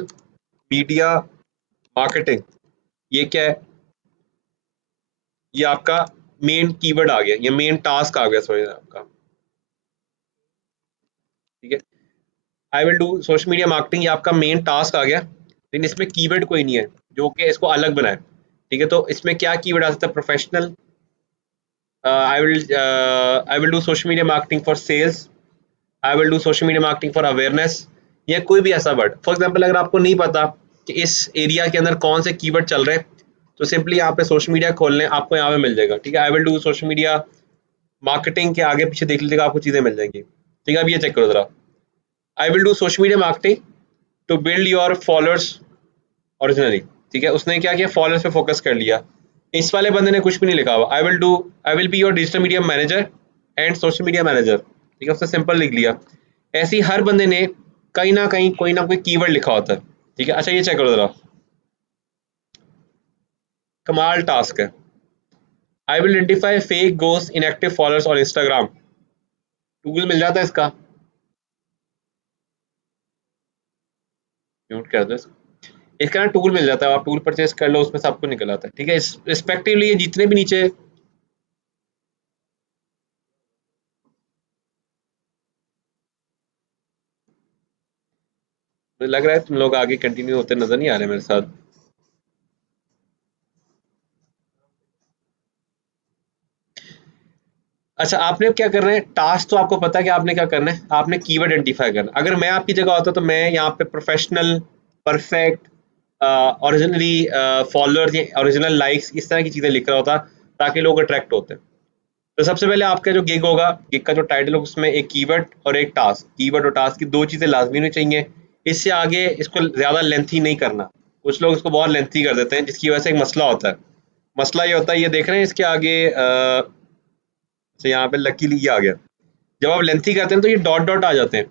मीडिया मार्केटिंग, ये क्या है? ये आपका मेन कीवर्ड आ गया, ये मेन टास्क आ गया, सॉरी आपका, ठीक है। I will do social media marketing, ये आपका मेन टास्क आ गया, लेकिन इसमें कीवर्ड कोई नहीं है जो कि इसको अलग बनाए, ठीक है। तो इसमें क्या कीवर्ड आ सकता है? Professional, I will do social media marketing for sales, I will do social media marketing for awareness, या कोई भी ऐसा वर्ड। फॉर एग्जाम्पल अगर आपको नहीं पता कि इस एरिया के अंदर कौन से कीवर्ड चल रहे हैं, तो सिंपली यहाँ पे सोशल मीडिया खोल लें, आपको यहाँ पे मिल जाएगा, ठीक है। I will do social media marketing के आगे पीछे देख लीजिएगा, आपको चीज़ें मिल जाएंगी, ठीक है। अब ये चेक करो जरा, I will do social media marketing to build your followers originally, ठीक है। उसने क्या किया? फॉलोअर्स पे फोकस कर लिया। इस वाले बंदे ने कुछ भी नहीं लिखा हुआ, I will be your digital media manager and social media manager, ठीक है। उसने सिंपल लिख लिया। ऐसे ही हर बंदे ने कहीं ना कहीं कोई ना कोई कीवर्ड लिखा होता है, ठीक है। अच्छा ये चेक करो जरा, कमाल टास्क है। I will identify fake ghost inactive followers on Instagram, tool मिल जाता है इसका, म्यूट कर दो इसका ना, टूल मिल जाता है, आप टूल परचेज कर लो, उसमें सब कुछ निकल आता है, ठीक है। इस रिस्पेक्टिवली ये जितने भी नीचे, मुझे लग रहा है तुम लोग आगे कंटिन्यू होते नजर नहीं आ रहे मेरे साथ। अच्छा, आपने अब क्या करना है? टास्क तो आपको पता है कि आपने क्या करना है, आपने कीवर्ड आइडेंटिफाई करना है। अगर मैं आपकी जगह होता तो मैं यहाँ पे professional, perfect, originally, followers, original likes, इस तरह की चीज़ें लिख रहा होता, ताकि लोग अट्रैक्ट होते हैं। तो सबसे पहले आपका जो गिग होगा, गिग का जो टाइटल होगा, उसमें एक कीवर्ड और एक टास्क, कीवर्ड और टास्क की दो चीज़ें लाजमी होनी चाहिए। इससे आगे इसको ज़्यादा लेंथी नहीं करना। कुछ लोग इसको बहुत लेंथी कर देते हैं, जिसकी वजह से एक मसला होता है। मसला ये होता है, ये देख रहे हैं इसके आगे, तो यहाँ पे लकीली ये आ गया। जब आप लेंथी करते हैं तो ये डॉट डॉट आ जाते हैं।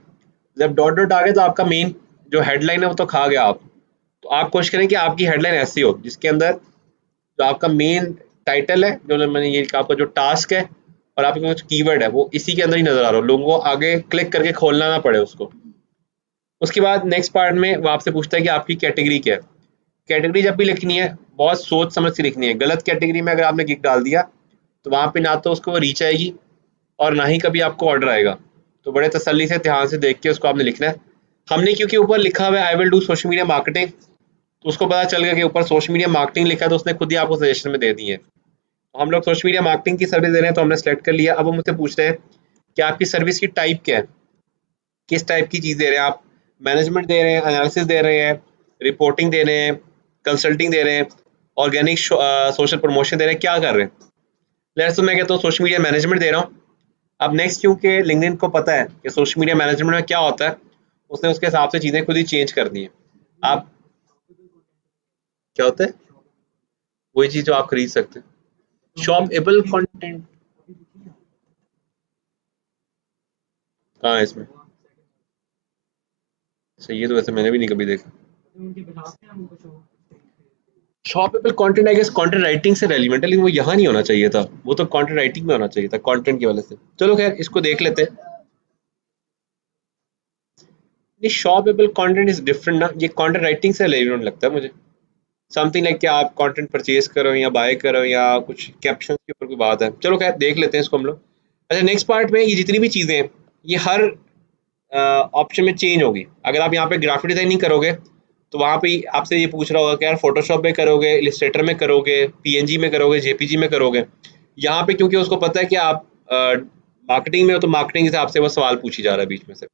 जब डॉट डॉट आ गए तो आपका मेन जो हेडलाइन है वो तो खा गया आप। तो आप कोशिश करें कि आपकी हेडलाइन ऐसी हो जिसके अंदर जो आपका मेन टाइटल है, जो मैंने ये आपका जो टास्क है और आपके कुछ कीवर्ड है, वो इसी के अंदर ही नजर आ रहा हो, लोगों को आगे क्लिक करके खोलना ना पड़े उसको। उसके बाद नेक्स्ट पार्ट में वो आपसे पूछता है कि आपकी कैटेगरी क्या है। कैटेगरी जब भी लिखनी है, बहुत सोच समझ के लिखनी है। गलत कैटेगरी में अगर आपने गिग डाल दिया तो वहाँ पे ना तो उसको रीच आएगी और ना ही कभी आपको ऑर्डर आएगा। तो बड़े तसल्ली से ध्यान से देख के उसको आपने लिखना है। हमने क्योंकि ऊपर लिखा हुआ है I will do social media marketing, तो उसको पता चल गया कि ऊपर सोशल मीडिया मार्केटिंग लिखा है, तो उसने खुद ही आपको सजेशन में दे दी है। तो हम लोग सोशल मीडिया मार्केटिंग की सर्विस दे रहे हैं, तो हमने सेलेक्ट कर लिया। अब वो मुझसे पूछ रहे हैं कि आपकी सर्विस की टाइप क्या है, किस टाइप की चीज़ दे रहे हैं आप? मैनेजमेंट दे रहे हैं, एनालिसिस दे रहे हैं, रिपोर्टिंग दे रहे हैं, कंसल्टिंग दे रहे हैं, ऑर्गेनिक सोशल प्रमोशन दे रहे हैं, क्या कर रहे हैं? लेट्स मैं कहता हूँ सोशल मीडिया मैनेजमेंट दे रहा हूँ। अब नेक्स्ट, क्योंकि लिंक्डइन को पता है कि सोशल मीडिया मैनेजमेंट में क्या होता है, उसने उसके हिसाब से चीज़ें खुद ही चेंज कर दी हैं। आप क्या होता है? वही चीज़ जो आप खरीद सकते हैं। शॉपेबल कंटेंट कहाँ है इसमें? सही है, तो वैसे मैंने भी नहीं कभी देखा। Shoppable content I guess content writing से रेलिवेंट है, लेकिन वो यहाँ नहीं होना चाहिए था, वो तो कंटेंट राइटिंग में होना चाहिए था कंटेंट की वजह से। चलो खैर, इसको देख लेते हैं। ये शॉपेबल कंटेंट इज डिफरेंट ना, ये कंटेंट राइटिंग से रेलिवेंट लगता है मुझे। समथिंग लाइक कि आप कंटेंट परचेज करो या बाय करो या कुछ कैप्शन के ऊपर कोई बात है। चलो खैर, देख लेते हैं इसको हम लोग। अच्छा, नेक्स्ट पार्ट में ये जितनी भी चीज़ें हैं, ये हर ऑप्शन में चेंज होगी। अगर आप यहाँ पे ग्राफिक डिजाइनिंग करोगे तो वहाँ पे आपसे ये पूछ रहा होगा कि यार फोटोशॉप में करोगे, इलिस्ट्रेटर में करोगे, पीएनजी में करोगे, जेपीजी में करोगे। यहाँ पे क्योंकि उसको पता है कि आप मार्केटिंग में हो, तो मार्केटिंग के हिसाब से वो सवाल पूछी जा रहा है बीच में से।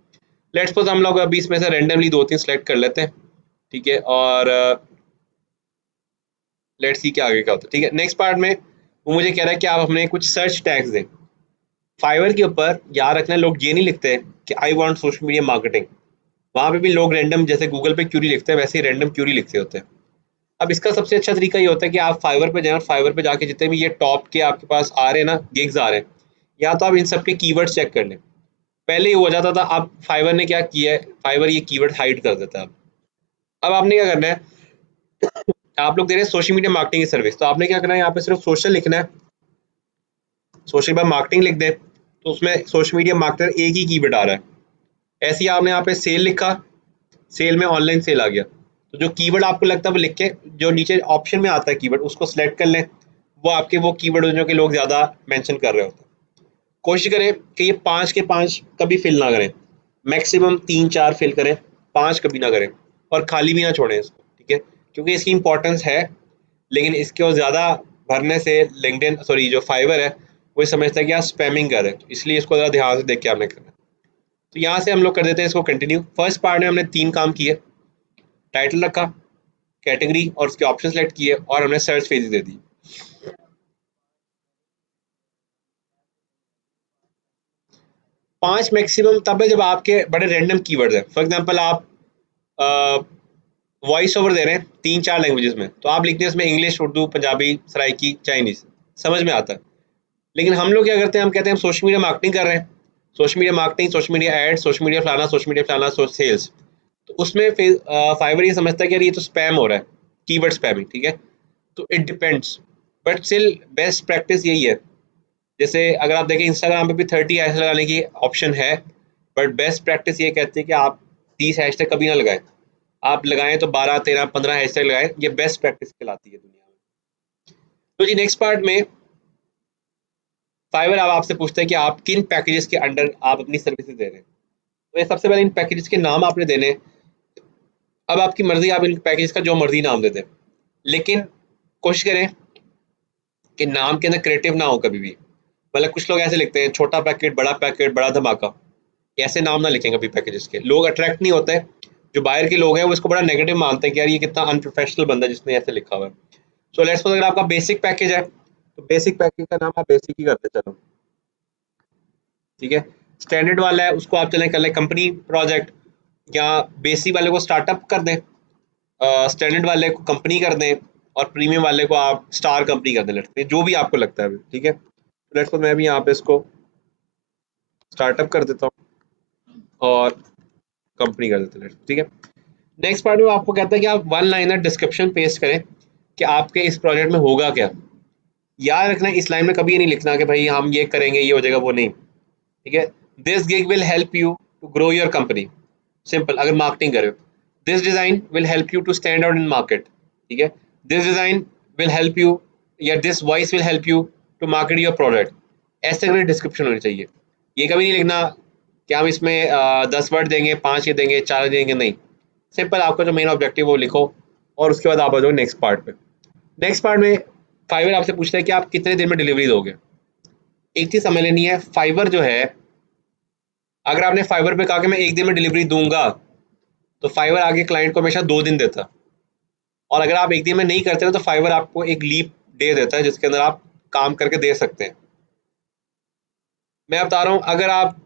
लेट्स सपोज हम लोग अभी इसमें से रेंडमली 2-3 सेलेक्ट कर लेते हैं, ठीक है, और लेट्स सी क्या आगे क्या होता है। ठीक है, नेक्स्ट पार्ट में वो मुझे कह रहा है कि आप हमें कुछ सर्च टैग्स दें। फाइवर के ऊपर याद रखना, लोग ये नहीं लिखते कि I want social media marketing. वहाँ पे भी लोग रैंडम, जैसे गूगल पे क्यूरी लिखते हैं, वैसे ही रैंडम क्यूरी लिखते होते हैं। अब इसका सबसे अच्छा तरीका ये होता है कि आप फाइवर पे जाएं और फाइवर पे जाके जितने भी ये टॉप के आपके पास आ रहे हैं ना, गिग्स आ रहे हैं, या तो आप इन सब के कीवर्ड्स चेक कर लें। पहले ये हो जाता था, अब फाइवर ने क्या किया है, फाइवर ये कीवर्ड हाइड कर देता है। अब आपने क्या करना है, आप लोग दे रहे हैं सोशल मीडिया मार्केटिंग की सर्विस, तो आपने क्या करना है, यहाँ पे सिर्फ सोशल लिखना है, सोशल मीडिया मार्केटिंग लिख दें, तो उसमें सोशल मीडिया मार्केटर एक ही कीवर्ड आ रहा है। ऐसे ही आपने यहाँ पे सेल लिखा, सेल में ऑनलाइन सेल आ गया। तो जो कीवर्ड आपको लगता है वो लिख के, जो नीचे ऑप्शन में आता है कीवर्ड, उसको सिलेक्ट कर लें। वो आपके वो कीवर्ड जो कि लोग ज़्यादा मेंशन कर रहे होते हैं। कोशिश करें कि ये 5 के 5 कभी फिल ना करें, मैक्सिमम 3-4 फिल करें, 5 कभी ना करें, और खाली भी ना छोड़ें इसको, ठीक है, क्योंकि इसकी इंपॉर्टेंस है। लेकिन इसके और ज़्यादा भरने से लिंक्डइन, सॉरी, जो फाइवर है वो समझता है कि आप स्पैमिंग कर रहे हैं, इसलिए इसको ज़रा ध्यान से देख के आपने करना है। तो यहाँ से हम लोग कर देते हैं इसको कंटिन्यू। फर्स्ट पार्ट में हमने 3 काम किए, टाइटल रखा, कैटेगरी और उसके ऑप्शन सेलेक्ट किए, और हमने सर्च फेज दे दी। 5 मैक्सिमम तब है जब आपके बड़े रैंडम कीवर्ड्स हैं। फॉर एग्जांपल आप वॉइस ओवर दे रहे हैं 3-4 लैंग्वेजेस में, तो आप लिखते हैं इसमें इंग्लिश, उर्दू, पंजाबी, सराइकी, चाइनीज, समझ में आता है। लेकिन हम लोग क्या करते हैं, हम कहते हैं हम सोशल मीडिया मार्केटिंग कर रहे हैं, social media marketing, social media ad, social media फलाना, सोशल मीडिया फलाना, सेल्स। तो उसमें फाइवर ये समझता है कि यार ये तो स्पैम हो रहा है, कीवर्ड स्पैमिंग, ठीक है। तो it depends, but still best practice यही है। जैसे अगर आप देखें इंस्टाग्राम पे भी 30 हैश लगाने की ऑप्शन है, बट बेस्ट प्रैक्टिस ये कहती है कि आप 30 हैश टैग कभी ना लगाएं। आप लगाएं तो 12, 13, 15 हैश टैग लगाएं, ये बेस्ट प्रैक्टिस कहलाती है दुनिया में। तो जी नेक्स्ट पार्ट में फाइवर अब आपसे पूछता है कि आप किन पैकेजेस के अंडर आप अपनी सर्विसेज दे रहे हैं। तो ये सबसे पहले इन पैकेजेस के नाम आपने देने हैं। अब आपकी मर्जी, आप इन पैकेज का जो मर्जी नाम दे दें, लेकिन कोशिश करें कि नाम के अंदर क्रिएटिव ना हो कभी भी। मतलब कुछ लोग ऐसे लिखते हैं, छोटा पैकेट, बड़ा धमाका, ऐसे नाम ना लिखें कभी पैकेजेस के, लोग अट्रैक्ट नहीं होते। जो बाहर के लोग हैं वो इसको बड़ा नेगेटिव मानते हैं कि यार ये कितना अनप्रोफेशनल बंदा है जिसने ऐसे लिखा हुआ है। सो लेट्स सपोज अगर आपका बेसिक पैकेज है, तो बेसिक पैकेज का नाम आप बेसिक ही करते चलो, ठीक है। स्टैंडर्ड वाला है उसको आप चलें कर लें कंपनी प्रोजेक्ट, या बेसिक वाले को स्टार्टअप कर दें, स्टैंडर्ड वाले को कंपनी कर दें, और प्रीमियम वाले को आप स्टार कंपनी कर दें, लेट्स जो भी आपको लगता है अभी, ठीक है। लेट्स मैं भी यहाँ पे इसको स्टार्टअप कर देता हूँ और कंपनी कर देता हूँ, ठीक है। नेक्स्ट पार्ट में आपको कहता है कि आप 1 लाइनर डिस्क्रिप्शन पेस्ट करें कि आपके इस प्रोजेक्ट में होगा क्या। याद रखना, इस लाइन में कभी ये नहीं लिखना कि भाई हम ये करेंगे ये हो जाएगा, वो नहीं, ठीक है। This gig will help you to grow your company, simple, अगर मार्केटिंग करें। This design will help you to stand out in market, ठीक है। This design will help you, या this voice will help you to market your product. ऐसे करके description होनी चाहिए। ये कभी नहीं लिखना कि हम इसमें 10 वर्ड देंगे, 5 ये देंगे, 4 देंगे, नहीं। सिंपल आपका जो मेन ऑब्जेक्टिव वो लिखो, और उसके बाद आप आ जाओ नेक्स्ट पार्ट पे। नेक्स्ट पार्ट में फाइवर आपसे पूछता है कि आप कितने दिन में डिलीवरी दोगे। एक चीज समझ लेनी है, फाइवर जो है, अगर आपने फाइवर पे कहा कि मैं 1 दिन में डिलीवरी दूंगा, तो फाइवर आगे क्लाइंट को हमेशा 2 दिन देता, और अगर आप एक दिन में नहीं करते हो तो फाइवर आपको एक लीप डे देता है जिसके अंदर आप काम करके दे सकते हैं। मैं बता रहा हूँ, अगर आप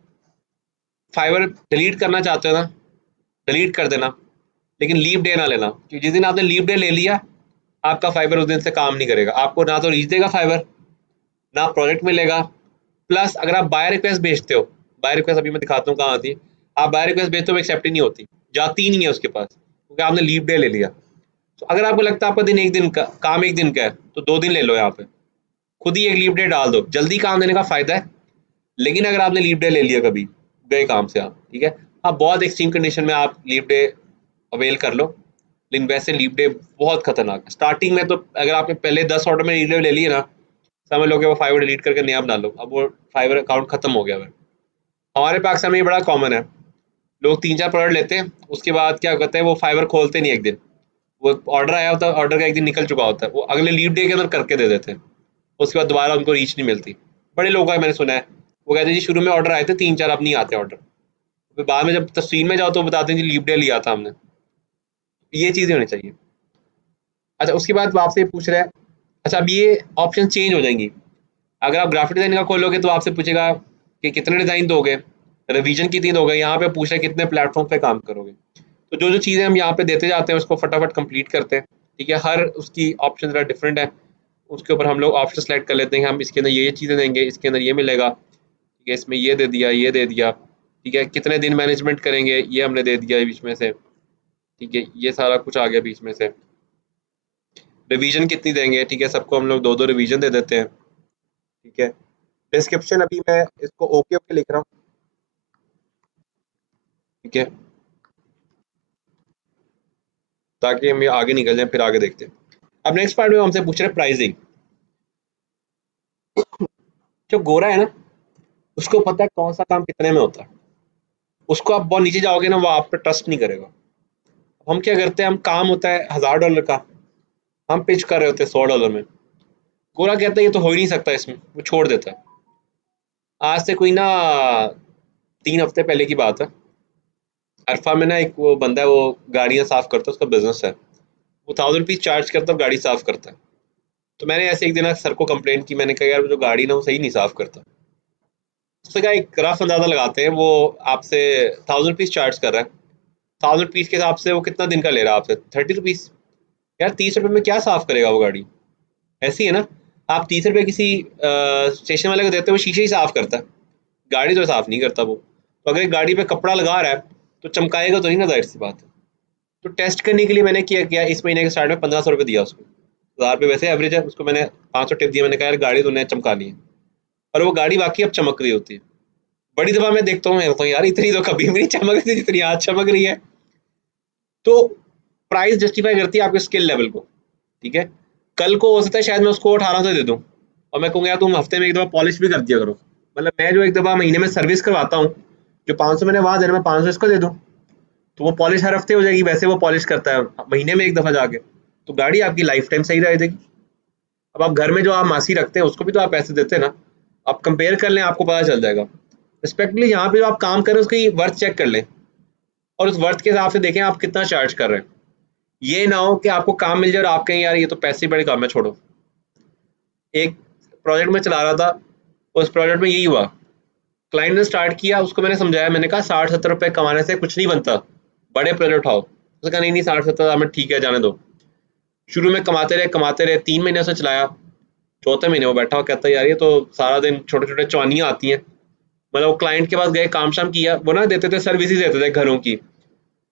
फाइवर डिलीट करना चाहते हो ना, डिलीट कर देना, लेकिन लीव डे ना लेना, क्योंकि जिस दिन आपने लीव डे ले लिया आपका फाइबर उस दिन से काम नहीं करेगा, आपको ना तो रीच देगा फाइबर, ना प्रोजेक्ट मिलेगा। प्लस अगर आप बाय रिक्वेस्ट भेजते हो, बाय रिक्वेस्ट अभी मैं दिखाता हूँ कहाँ आती है, आप बाय रिक्वेस्ट भेजते हो एक्सेप्ट ही नहीं होती, जाती ही नहीं है उसके पास, क्योंकि आपने लीव डे ले लिया। तो अगर आपको लगता है आपका दिन एक दिन का काम एक दिन का है तो 2 दिन ले लो, यहाँ पे खुद ही एक लीव डे डाल दो, जल्दी काम देने का फायदा है। लेकिन अगर आपने लीव डे ले लिया कभी गए काम से आप, ठीक है, आप बहुत एक्सट्रीम कंडीशन में आप लीव डे अवेल कर लो, लेकिन वैसे लीव डे बहुत खतरनाक है। स्टार्टिंग में तो अगर आपने पहले 10 ऑर्डर में लीव डे ले लिए ना, समझ लो कि वो फाइवर डिलीट करके नया बना लो, अब वो फाइवर अकाउंट खत्म हो गया है। हमारे पाकिस्तान में ये बड़ा कॉमन है, लोग 3-4 प्रोडक्ट लेते हैं, उसके बाद क्या करते हैं वो फाइवर खोलते नहीं एक दिन, वो ऑर्डर आया होता है, ऑर्डर का एक दिन निकल चुका होता है, वो अगले लीव डे के अंदर करके दे देते हैं, उसके बाद दोबारा उनको रीच नहीं मिलती। बड़े लोगों का मैंने सुना है, वो कहते हैं जी शुरू में ऑर्डर आए थे 3-4, अब नहीं आते ऑर्डर, फिर बाद में जब तस्वीर में जाओ तो बताते हैं जी लीव डे लिया था हमने। ये चीज़ें होनी चाहिए। अच्छा, उसके बाद वो आपसे पूछ रहा है, अच्छा अब ये ऑप्शन चेंज हो जाएंगी, अगर आप ग्राफिक डिज़ाइन का खोलोगे तो आपसे पूछेगा कि कितने डिज़ाइन दोगे, रिवीजन कितनी दोगे, यहाँ पे पूछ रहे कितने प्लेटफॉर्म पे काम करोगे। तो जो जो चीज़ें हम यहाँ पे देते जाते हैं उसको फटाफट कंप्लीट करते हैं, ठीक है, हर उसकी ऑप्शन ज़रा डिफरेंट है, उसके ऊपर हम लोग ऑप्शन सेलेक्ट कर लेते हैं, हम इसके अंदर ये चीज़ें देंगे, इसके अंदर ये मिलेगा, ठीक है, इसमें ये दे दिया, ये दे दिया, ठीक है, कितने दिन मैनेजमेंट करेंगे ये हमने दे दिया बीच में से, ठीक है, ये सारा कुछ आ गया बीच में से, रिवीजन कितनी देंगे, ठीक है, सबको हम लोग 2-2 रिवीजन दे देते हैं, ठीक है। डिस्क्रिप्शन अभी मैं इसको ओके ओके लिख रहा हूँ, ठीक है, ताकि हम ये आगे निकल जाए, फिर आगे देखते हैं। अब नेक्स्ट पार्ट में हमसे पूछ रहे हैं प्राइसिंग। जो गोरा है ना, उसको पता है कौन सा काम कितने में होता है, उसको आप बहुत नीचे जाओगे ना वो आप पे ट्रस्ट नहीं करेगा। हम क्या करते हैं, हम काम होता है $1000 का, हम पिच कर रहे होते हैं $100 में, गोरा कहता है ये तो हो ही नहीं सकता, इसमें वो छोड़ देता है। आज से कोई ना 3 हफ्ते पहले की बात है, अरफा में ना एक वो बंदा है, वो गाड़ियाँ साफ करता है, उसका बिजनेस है, वो ₹1000 चार्ज करता है, गाड़ी साफ करता है। तो मैंने ऐसे एक दिन सर को कंप्लेंट की, मैंने कहा यार वो जो गाड़ी ना वो सही नहीं साफ करता। उसने कहा एक रफ अंदाजा लगाते हैं, वो आपसे ₹1000 चार्ज कर रहा है, ₹1000 के हिसाब से वो कितना दिन का ले रहा है आपसे, ₹30। यार ₹30 में क्या साफ करेगा वो गाड़ी, ऐसी है ना। आप ₹30 किसी स्टेशन वाले को देते हो, वो शीशे ही साफ करता है, गाड़ी तो साफ नहीं करता वो। तो अगर एक गाड़ी पे कपड़ा लगा रहा है तो चमकाएगा तो नहीं ना, जाहिर सी बात है। तो टेस्ट करने के लिए मैंने किया किया इस महीने के स्टार्ट में ₹1500 दिया उसको, ₹1000 वैसे एवरेज है, उसको मैंने 500 टिप दिया, मैंने कहा यार गाड़ी तूने चमकानी है, और वो गाड़ी वाकई अब चमक रही होती है। बड़ी दफा मैं देखता हूँ, मैं होता हूँ यार इतनी तो कभी भी नहीं चमक रही थी जितनी आज चमक रही है। तो प्राइस जस्टिफाई करती है आपके स्किल लेवल को, ठीक है। कल को हो सकता है शायद मैं उसको 1800 दे दूँ, और मैं कहूँगा यार तुम हफ्ते में एक दफ़ा पॉलिश भी कर दिया करो, मतलब मैं जो एक दफ़ा महीने में सर्विस करवाता हूँ, जो 500 मैंने वहाँ देना, मैं 500 इसको दे दूँ, तो वो पॉलिश हर हफ्ते हो जाएगी, वैसे वो पॉलिश करता है महीने में एक दफ़ा जाके, तो गाड़ी आपकी लाइफ टाइम सही रहेगी। अब आप घर में जो आप मासी रखते हैं उसको भी तो आप पैसे देते हैं ना, आप कंपेयर कर लें, आपको पता चल जाएगा। रिस्पेक्टली यहाँ पे जो आप काम कर रहे हैं उसकी वर्थ चेक कर लें, और उस वर्थ के हिसाब से देखें आप कितना चार्ज कर रहे हैं। ये ना हो कि आपको काम मिल जाए और आप कहें यार ये तो पैसे ही बड़े काम है, छोड़ो। एक प्रोजेक्ट में चला रहा था, उस प्रोजेक्ट में यही हुआ, क्लाइंट ने स्टार्ट किया, उसको मैंने समझाया, मैंने कहा 60-70 रुपए कमाने से कुछ नहीं बनता, बड़े प्रोजेक्ट उठाओ। उसने कहा नहीं नहीं 60-70 में ठीक है, जाने दो। शुरू में कमाते रहे 3 महीने उसने चलाया, चौथे महीने वो बैठा हुआ कहता है यार ये तो सारा दिन छोटे छोटे चौनियाँ आती हैं। मतलब वो क्लाइंट के पास गए, काम शाम किया, वो ना देते थे सर्विसेज देते थे घरों की,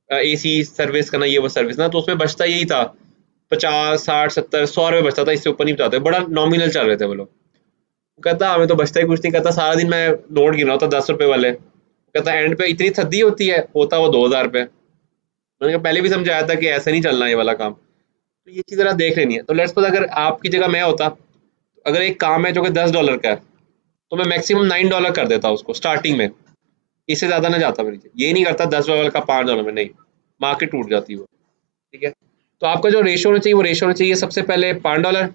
एसी सर्विस करना, ये वो सर्विस ना, तो उसमें बचता यही था 50-60-70-100 रुपये बचता था, इससे ऊपर नहीं बचाते, बड़ा नॉमिनल चल रहे थे वो लोग। वो कहता हमें तो बचता ही कुछ नहीं, कहता सारा दिन मैं नोट गिना होता 10 रुपए वाले, कहता एंड पे इतनी थद्दी होती है, होता वो 2000 रुपये। मैंने कहा पहले भी समझाया था कि ऐसा नहीं चलना ये वाला काम। तो ये चीज़ जरा देख लेनी है। तो लेट्स सपोज अगर आपकी जगह मैं होता, अगर एक काम है जो कि $10 का है, तो मैं मैक्सिमम $9 कर देता उसको स्टार्टिंग में, इससे ज़्यादा ना जाता मेरे, ये नहीं करता $10 का $5 में, नहीं, मार्केट टूट जाती है वो, ठीक है। तो आपका जो रेशो होना चाहिए वो रेशो होना चाहिए, सबसे पहले $5,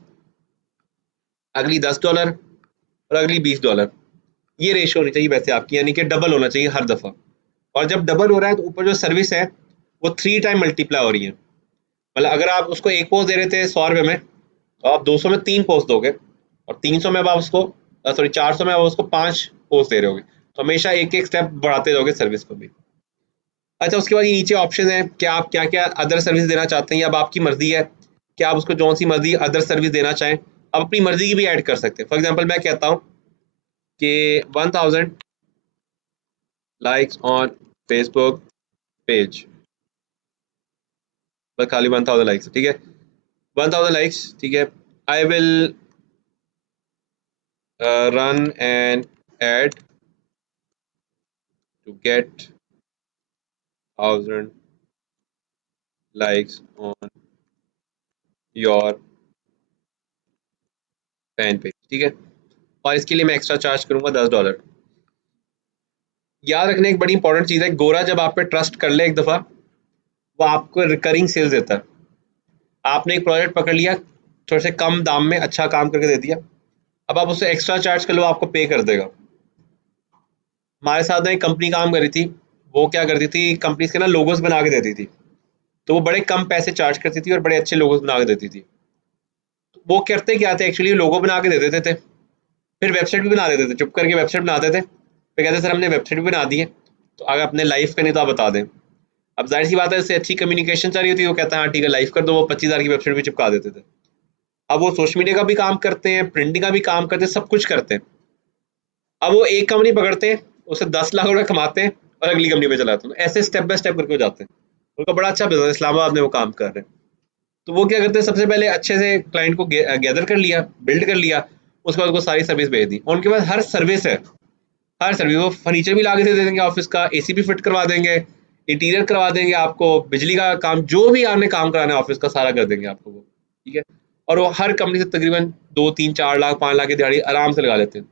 अगली $10 और अगली $20, ये रेशो होनी चाहिए वैसे आपकी, यानी कि डबल होना चाहिए हर दफ़ा। और जब डबल हो रहा है तो ऊपर जो सर्विस है वो 3 टाइम मल्टीप्लाई हो रही है, मतलब अगर आप उसको एक पोस्ट दे रहे थे 100 रुपये में, तो आप 200 में 3 पोस्ट दोगे, और 300 में अब आप उसको, सॉरी 400 में आप उसको 5 पोस्ट दे रहे होगे। तो हमेशा एक एक स्टेप बढ़ाते रहोगे सर्विस को भी। अच्छा, उसके बाद ये नीचे ऑप्शन है कि आप क्या क्या अदर सर्विस देना चाहते हैं, या अब आपकी मर्जी है कि आप उसको जौन सी मर्जी अदर सर्विस देना चाहें। आप अपनी मर्जी की भी ऐड कर सकते हैं। फॉर एग्जांपल मैं कहता हूँ कि 1000 लाइक्स ऑन फेसबुक पेज, बस खाली 1000 लाइक्स, ठीक है, 1000 लाइक्स, ठीक है। I will run an ad to get 1000 likes on your fan page, ठीक है, और इसके लिए मैं एक्स्ट्रा चार्ज करूंगा $10। याद रखने एक बड़ी इंपॉर्टेंट चीज़ है, गोरा जब आप पे ट्रस्ट कर ले एक दफ़ा, वो आपको रिकरिंग सेल्स देता है। आपने एक प्रोजेक्ट पकड़ लिया, थोड़े से कम दाम में अच्छा काम करके दे दिया, अब आप उससे एक्स्ट्रा चार्ज कर लो, आपको पे कर देगा। हमारे साथ में एक कंपनी काम कर रही थी, वो क्या करती थी, कंपनीज के ना लोगोस बना के देती थी, तो वो बड़े कम पैसे चार्ज करती थी और बड़े अच्छे लोगोस बना के देती थी। वो करते क्या थे एक्चुअली, लोगो बना के दे देते थे, फिर वेबसाइट भी बना देते थे, चुप करके वेबसाइट बनाते थे, फिर कहते सर हमने वेबसाइट भी बना दी है, तो अगर अपने लाइव करनी तो आप बता दें। अब जाहिर सी बात है, इससे अच्छी कम्युनिकेशन चल रही होती है, वो कहता है हाँ ठीक है लाइव कर दो, वो 25,000 की वेबसाइट भी चिपका देते थे। अब वो सोशल मीडिया का भी काम करते हैं, प्रिंटिंग का भी काम करते हैं, सब कुछ करते हैं। अब वो एक कंपनी पकड़ते हैं, उससे 10 लाख रुपए कमाते हैं और अगली कंपनी पे चलाते हैं, ऐसे स्टेप बाय स्टेप करके हो जाते हैं। उनका बड़ा अच्छा बिजनेस इस्लामाबाद में वो काम कर रहे हैं। तो वो क्या करते हैं, सबसे पहले अच्छे से क्लाइंट को गैदर कर लिया, बिल्ड कर लिया, उसके बाद उनको सारी सर्विस भेज दी, और उनके पास हर सर्विस है, हर सर्विस। वो फर्नीचर भी ला के दे देंगे ऑफिस का, एसी भी फिट करवा देंगे, इंटीरियर करवा देंगे आपको, बिजली का काम जो भी आपने काम कराना है ऑफिस का सारा कर देंगे आपको वो, ठीक है। और वो हर कंपनी से तकरीबन 2 3 4 लाख 5 लाख की दिहाड़ी आराम से लगा लेते हैं।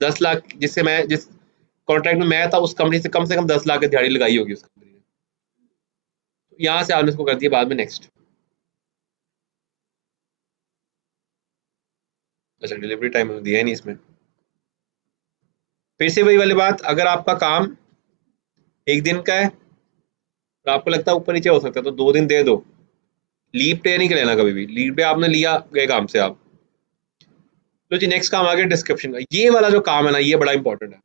10 लाख, जिस कॉन्ट्रैक्ट में मैं था, उस कंपनी से कम 10 लाख की दिहाड़ी लगाई होगी उस कंपनी ने। यहाँ से आपने उसको कर दिया बाद में नेक्स्ट। अच्छा, डिलीवरी टाइम दिया ही नहीं इसमें। फिर से वही वाली बात, अगर आपका काम एक दिन का है और आपको लगता है ऊपर नीचे हो सकता है, तो 2 दिन दे दो। लीव पे नहीं लेना कभी भी, लीव पे आपने लिया गए काम से आप। तो जी नेक्स्ट काम आ गया डिस्क्रिप्शन का। ये वाला जो काम है ना, ये बड़ा इंपॉर्टेंट है।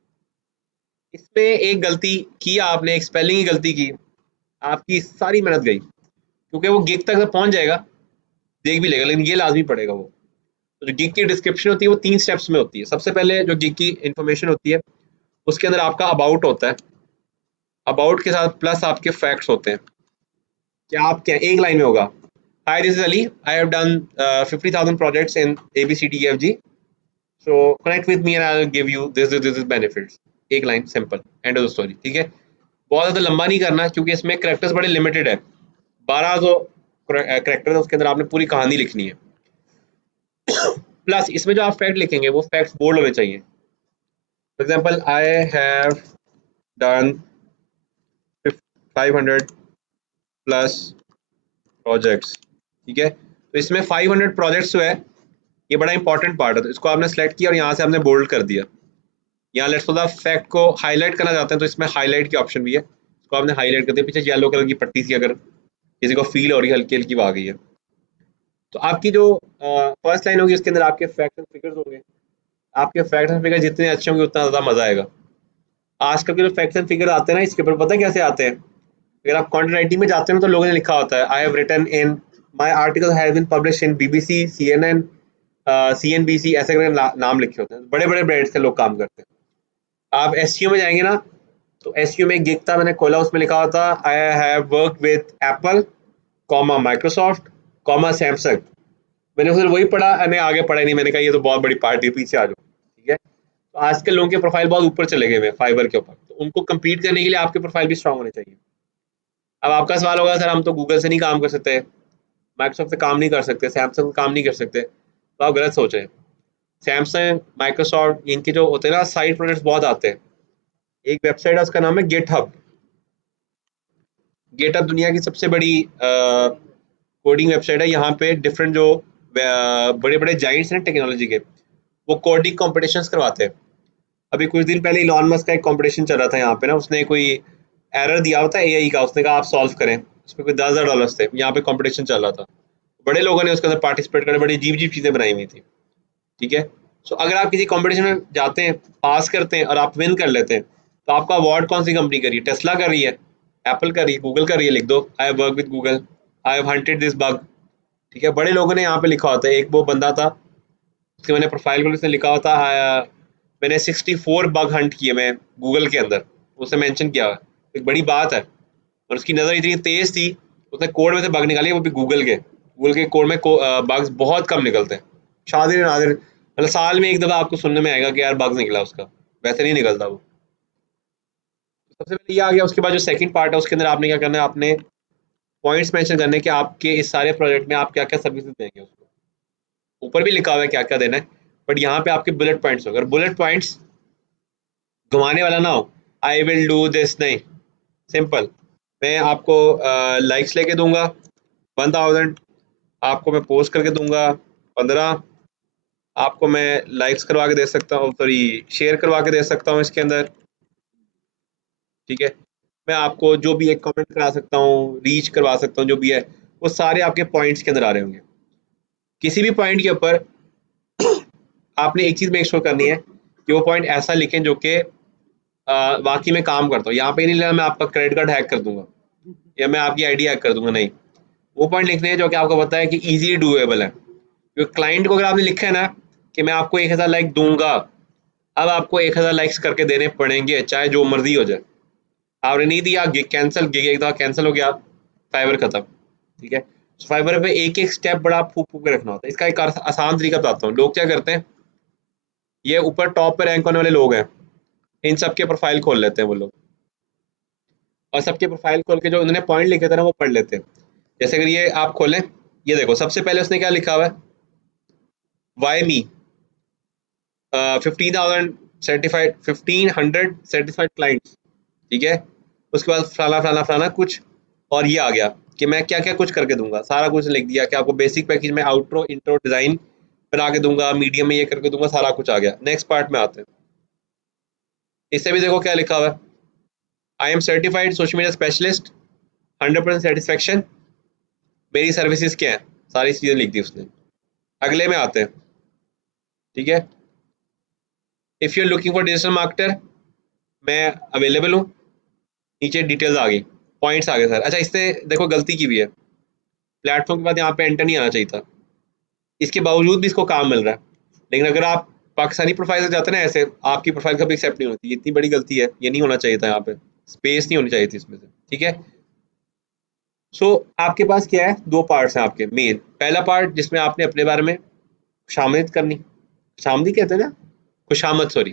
इसमें एक गलती की आपने, एक स्पेलिंग की गलती की, आपकी सारी मेहनत गई, क्योंकि वो गिग तक तो पहुंच जाएगा, देख भी लेगा, लेकिन ये लाजमी पड़ेगा वो। तो जो गिग की डिस्क्रिप्शन होती है वो 3 स्टेप्स में होती है। सबसे पहले जो गिग की इंफॉर्मेशन होती है, उसके अंदर आपका अबाउट होता है, अबाउट के साथ प्लस आपके फैक्ट्स होते हैं कि आप क्या, एक लाइन में होगा, hi this is Ali, I have done 50,000 projects in ABCDEFG, so connect with me and I will give you this benefits. एक line simple, end of the story, ठीक है। बहुत ज़्यादा लंबा नहीं करना, क्योंकि इसमें करेक्टर्स बड़े लिमिटेड है, 1200 करेक्टर है, उसके अंदर आपने पूरी कहानी लिखनी है। प्लस इसमें जो आप फैक्ट लिखेंगे वो फैक्ट्स बोल्ड होने चाहिए। For example, I have done 500 plus projects, ठीक है। तो इसमें 500 प्रोजेक्ट्स जो है, ये बड़ा इंपॉर्टेंट पार्ट है, तो इसको आपने सेलेक्ट किया और यहाँ से आपने बोल्ड कर दिया। यहाँ लेट्स सपोज फैक्ट को हाईलाइट करना चाहते हैं, तो इसमें हाईलाइट की ऑप्शन भी है, इसको आपने हाईलाइट कर दिया, पीछे येलो कलर की पट्टी सी अगर किसी को फील हो रही है हल्की हल्की, वो आ गई है। तो आपकी जो फर्स्ट लाइन होगी, उसके अंदर आपके फैक्ट्स एंड फिगर्स होंगे। आपके फैक्ट्स एंड फिगर जितने अच्छे होंगे उतना ज़्यादा मजा आएगा। आजकल के जो फैक्ट्स एंड फिगर आते हैं ना, इसके ऊपर पता है कैसे आते हैं, अगर आप कंटेंट राइटिंग में जाते हो तो लोगों ने लिखा होता है, I have written in, my article has been publish in BBC, CNN, CNBC, ऐसे करके नाम लिखे होते हैं। बड़े बड़े ब्रांड्स के लोग काम करते हैं। आप SEO में जाएंगे ना, तो SEO में एक गिग था, मैंने खोला, उसमें लिखा होता आई have work with Apple, comma Microsoft, comma Samsung. मैंने फिर वही पढ़ा, मैंने आगे पढ़ा नहीं, मैंने कहा ये तो बहुत बड़ी पार्टी है, पीछे आ जाओ, ठीक है। तो आजकल लोगों के प्रोफाइल बहुत ऊपर चले गए हैं फाइबर के ऊपर, तो उनको compete करने के लिए आपके प्रोफाइल भी स्ट्रांग होने चाहिए। अब आपका सवाल होगा सर हम तो गूगल से नहीं काम कर सकते, माइक्रोसॉफ्ट से काम नहीं कर सकते, सैमसंग से काम नहीं कर सकते, तो आप गलत सोच रहे हैं। सैमसंग, माइक्रोसॉफ्ट, इनके जो होते हैं ना साइड प्रोजेक्ट्स बहुत आते हैं। एक वेबसाइट है, उसका नाम है गेटहब। गेटअप दुनिया की सबसे बड़ी कोडिंग वेबसाइट है। यहाँ पे डिफरेंट जो बड़े बड़े जाइंट्स हैं टेक्नोलॉजी के, वो कोडिंग कॉम्पिटिशन्स करवाते हैं। अभी कुछ दिन पहले इलॉन मस्क का एक कॉम्पिटिशन चल रहा था यहाँ पे ना, उसने कोई एरर दिया हुआ था AI का, उसने कहा आप सॉल्व करें, उसमें कोई $10,000 थे, यहाँ पे कंपटीशन चल रहा था, बड़े लोगों ने उसके अंदर पार्टिसिपेट कर बड़ी अजीब अजीब चीज़ें बनाई हुई थी, ठीक है। सो अगर आप किसी कंपटीशन में जाते हैं, पास करते हैं और आप विन कर लेते हैं, तो आपका अवार्ड कौन सी कंपनी कर रही है? टेस्ला कर रही है, एप्पल कर रही है, गूगल कर रही है, लिख दो I have work with Google, I have hunted this bug, ठीक है। बड़े लोगों ने यहाँ पे लिखा होता है, एक वो बंदा था, उसके मैंने प्रोफाइल पर उसने लिखा होता मैंने 64 बग हंट किए मैं गूगल के अंदर, उसने मेंशन किया, एक बड़ी बात है। और उसकी नज़र इतनी तेज थी, उसने कोड में से बग निकाली, वो भी गूगल के कोड में बग्स बहुत कम निकलते हैं, शादिर नादिर, मतलब साल में एक दफ़ा आपको सुनने में आएगा कि यार बग्स निकला उसका, वैसे नहीं निकलता वो। सबसे पहले ये आ गया। उसके बाद जो सेकंड पार्ट है उसके अंदर आपने क्या करना है, आपने पॉइंट्स मेंशन करने कि आपके इस सारे प्रोजेक्ट में आप क्या क्या सर्विसेज देंगे उसको। ऊपर भी लिखा हुआ है क्या क्या देना है, बट यहाँ पे आपके बुलेट पॉइंट्स हो, अगर बुलेट पॉइंट्स घुमाने वाला ना हो, आई विल डू दिस, नहीं, सिंपल, मैं आपको लाइक्स लेके दूंगा 1000, आपको मैं पोस्ट करके दूंगा 15, आपको मैं लाइक्स करवा के दे सकता हूँ, सॉरी शेयर करवा के दे सकता हूँ इसके अंदर, ठीक है। मैं आपको जो भी एक कमेंट करा सकता हूँ, रीच करवा सकता हूँ, जो भी है वो सारे आपके पॉइंट्स के अंदर आ रहे होंगे। किसी भी पॉइंट के ऊपर आपने एक चीज़ मेक श्योर करनी है कि वो पॉइंट ऐसा लिखें जो कि वाकई में काम करता हूँ। यहाँ पे नहीं लिखा मैं आपका क्रेडिट कार्ड हैक कर दूंगा या मैं आपकी आईडी हैक कर दूंगा, नहीं, वो पॉइंट लिखने हैं जो कि आपको पता है कि इजी डूएबल है। क्योंकि क्लाइंट को अगर आपने लिखा है ना कि मैं आपको 1000 लाइक दूंगा, अब आपको 1000 लाइक्स करके देने पड़ेंगे चाहे जो मर्जी हो जाए। आपने नहीं दिया, कैंसिल, गिग एक दफा कैंसिल हो गया, फाइबर खत्म, ठीक है। फाइबर पे एक एक स्टेप बड़ा फूक फूक के रखना होता है। इसका एक आसान तरीका बताता हूँ। लोग क्या करते हैं, ये ऊपर टॉप पे रैंक होने वाले लोग हैं, इन सबके प्रोफाइल खोल लेते हैं वो लोग, और सबके प्रोफाइल खोल के जो उन्होंने पॉइंट लिखे थे ना वो पढ़ लेते हैं। जैसे अगर ये आप खोलें, ये देखो सबसे पहले उसने क्या लिखा हुआ है, why me 15,000 certified, 1500 certified clients, ठीक है। उसके बाद फलाना फलाना फलाना कुछ, और ये आ गया कि मैं क्या क्या कुछ करके दूंगा, सारा कुछ लिख दिया कि आपको बेसिक पैकेज में आउट्रो इंट्रो डिजाइन बना के दूंगा, मीडियम में ये करके दूंगा, सारा कुछ आ गया। नेक्स्ट पार्ट में आते हैं, इससे भी देखो क्या लिखा हुआ है, I am certified social media specialist, 100% satisfaction, मेरी सर्विसेज क्या है, सारी चीज़ें लिख दी उसने। अगले में आते हैं, ठीक है। If you are looking for digital marketer, मैं अवेलेबल हूँ, नीचे डिटेल्स आ गई, पॉइंट्स आ गए सर। अच्छा, इससे देखो गलती की भी है, प्लेटफॉर्म के बाद यहाँ पे एंटर नहीं आना चाहिए था, इसके बावजूद भी इसको काम मिल रहा है। लेकिन अगर आप पाकिस्तानी प्रोफाइल से जाते हैं ना, ऐसे आपकी प्रोफाइल कभी एक्सेप्ट नहीं होती, इतनी बड़ी गलती है, ये नहीं होना चाहिए था, यहाँ पे स्पेस नहीं होनी चाहिए थी इसमें से, ठीक है। सो आपके पास क्या है, दो पार्ट्स हैं आपके मेन। पहला पार्ट जिसमें आपने अपने बारे में खुशामद करनी, खुशामदी कहते हैं ना, खुशामद, सॉरी,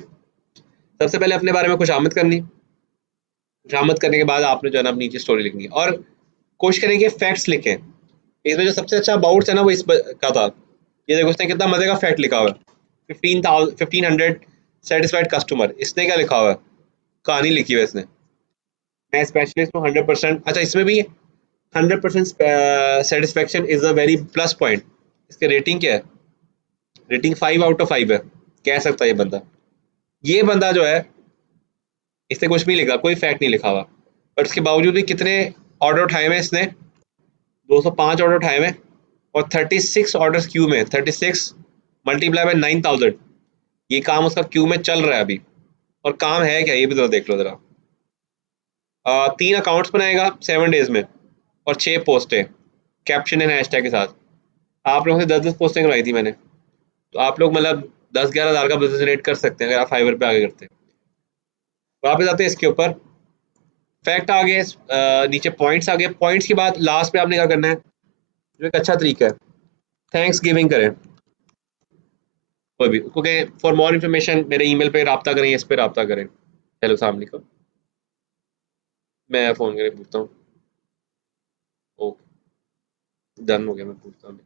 सबसे पहले अपने बारे में खुशामद करनी, खुशामद करने के बाद आपने जो है ना अपनी नीचे स्टोरी लिखनी है, और कोशिश करेंगे फैक्ट्स लिखें। इसमें जो सबसे अच्छा अबाउट्स है ना वो इस का था, ये देखो उसने कितना मजे का फैक्ट लिखा हुआ है, 1500 सेटिस्फाइड कस्टमर, इसने क्या लिखा हुआ है, कहानी लिखी हुई है इसने, मैं स्पेशलिस्ट हूँ 100%। अच्छा, इसमें भी 100% satisfaction is a very plus point. इसके रेटिंग क्या है, रेटिंग 5/5 है, कह सकता है ये बंदा। ये बंदा जो है इसने कुछ नहीं लिखा, कोई फैक्ट नहीं लिखा हुआ, पर उसके बावजूद भी कितने ऑर्डर उठाए हुए इसने, 205 ऑर्डर उठाए हुए, और 36 ऑर्डर्स क्यू में, 36 मल्टीप्लाई बाय 9000, ये काम उसका क्यू में चल रहा है अभी। और काम है क्या ये भी तो देख लो जरा, 3 अकाउंट्स बनाएगा 7 डेज में, और 6 पोस्टें कैप्शन एंड हैशटैग के साथ। आप लोगों से 10-10 पोस्टें करवाई थी मैंने, तो आप लोग मतलब 10-11 हज़ार का बिजनेस जनरेट कर सकते हैं अगर आप फाइवर पे आगे करते हैं। वापस आते हैं इसके ऊपर, फैक्ट आ गए, नीचे पॉइंट्स आ गए। पॉइंट्स के बाद लास्ट पे आपने क्या करना है, जो एक अच्छा तरीका है, थैंक्स गिविंग करें कोई भी, क्योंकि फॉर मोर इन्फॉर्मेशन मेरे ईमेल पे रब्ता करें, इस पे रब्ता करें। हेलो अस्सलाम वालेकुम, मैं फ़ोन करके पूछता हूँ, ओके डन हो गया, मैं पूछता हूँ।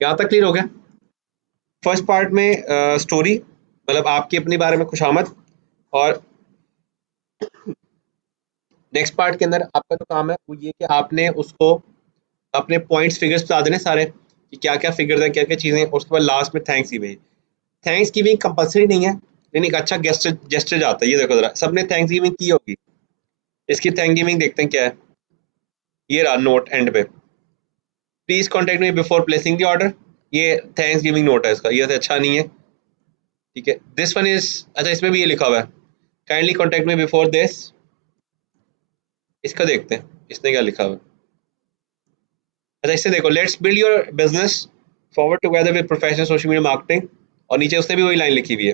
यहाँ तक क्लियर हो गया। फर्स्ट पार्ट में स्टोरी, मतलब आपकी अपने बारे में खुशामद, और नेक्स्ट पार्ट के अंदर आपका जो काम है वो ये कि आपने उसको अपने पॉइंट्स फिगर्स बता देने सारे कि क्या क्या फिगर्स हैं, क्या क्या चीज़ें हैं, और उसके बाद लास्ट में thanks giving. Thanks giving compulsory नहीं है, नहीं नहीं, अच्छा गेस्टर जाता है, ये देखो जरा, सबने थैंक्स गिविंग की होगी, इसकी थैंक गिविंग देखते हैं क्या है। ये रहा नोट एंड पे, please contact me before placing the order, ये थैंक्स गिविंग नोट है इसका, ये तो अच्छा नहीं है, ठीक है। दिस वन इज, अच्छा इसमें भी ये लिखा हुआ है, kindly contact me before this, इसका देखते हैं इसने क्या लिखा हुआ है। अच्छा इससे देखो, let's build your business forward together with professional social media marketing, और नीचे उसने भी वही लाइन लिखी हुई है।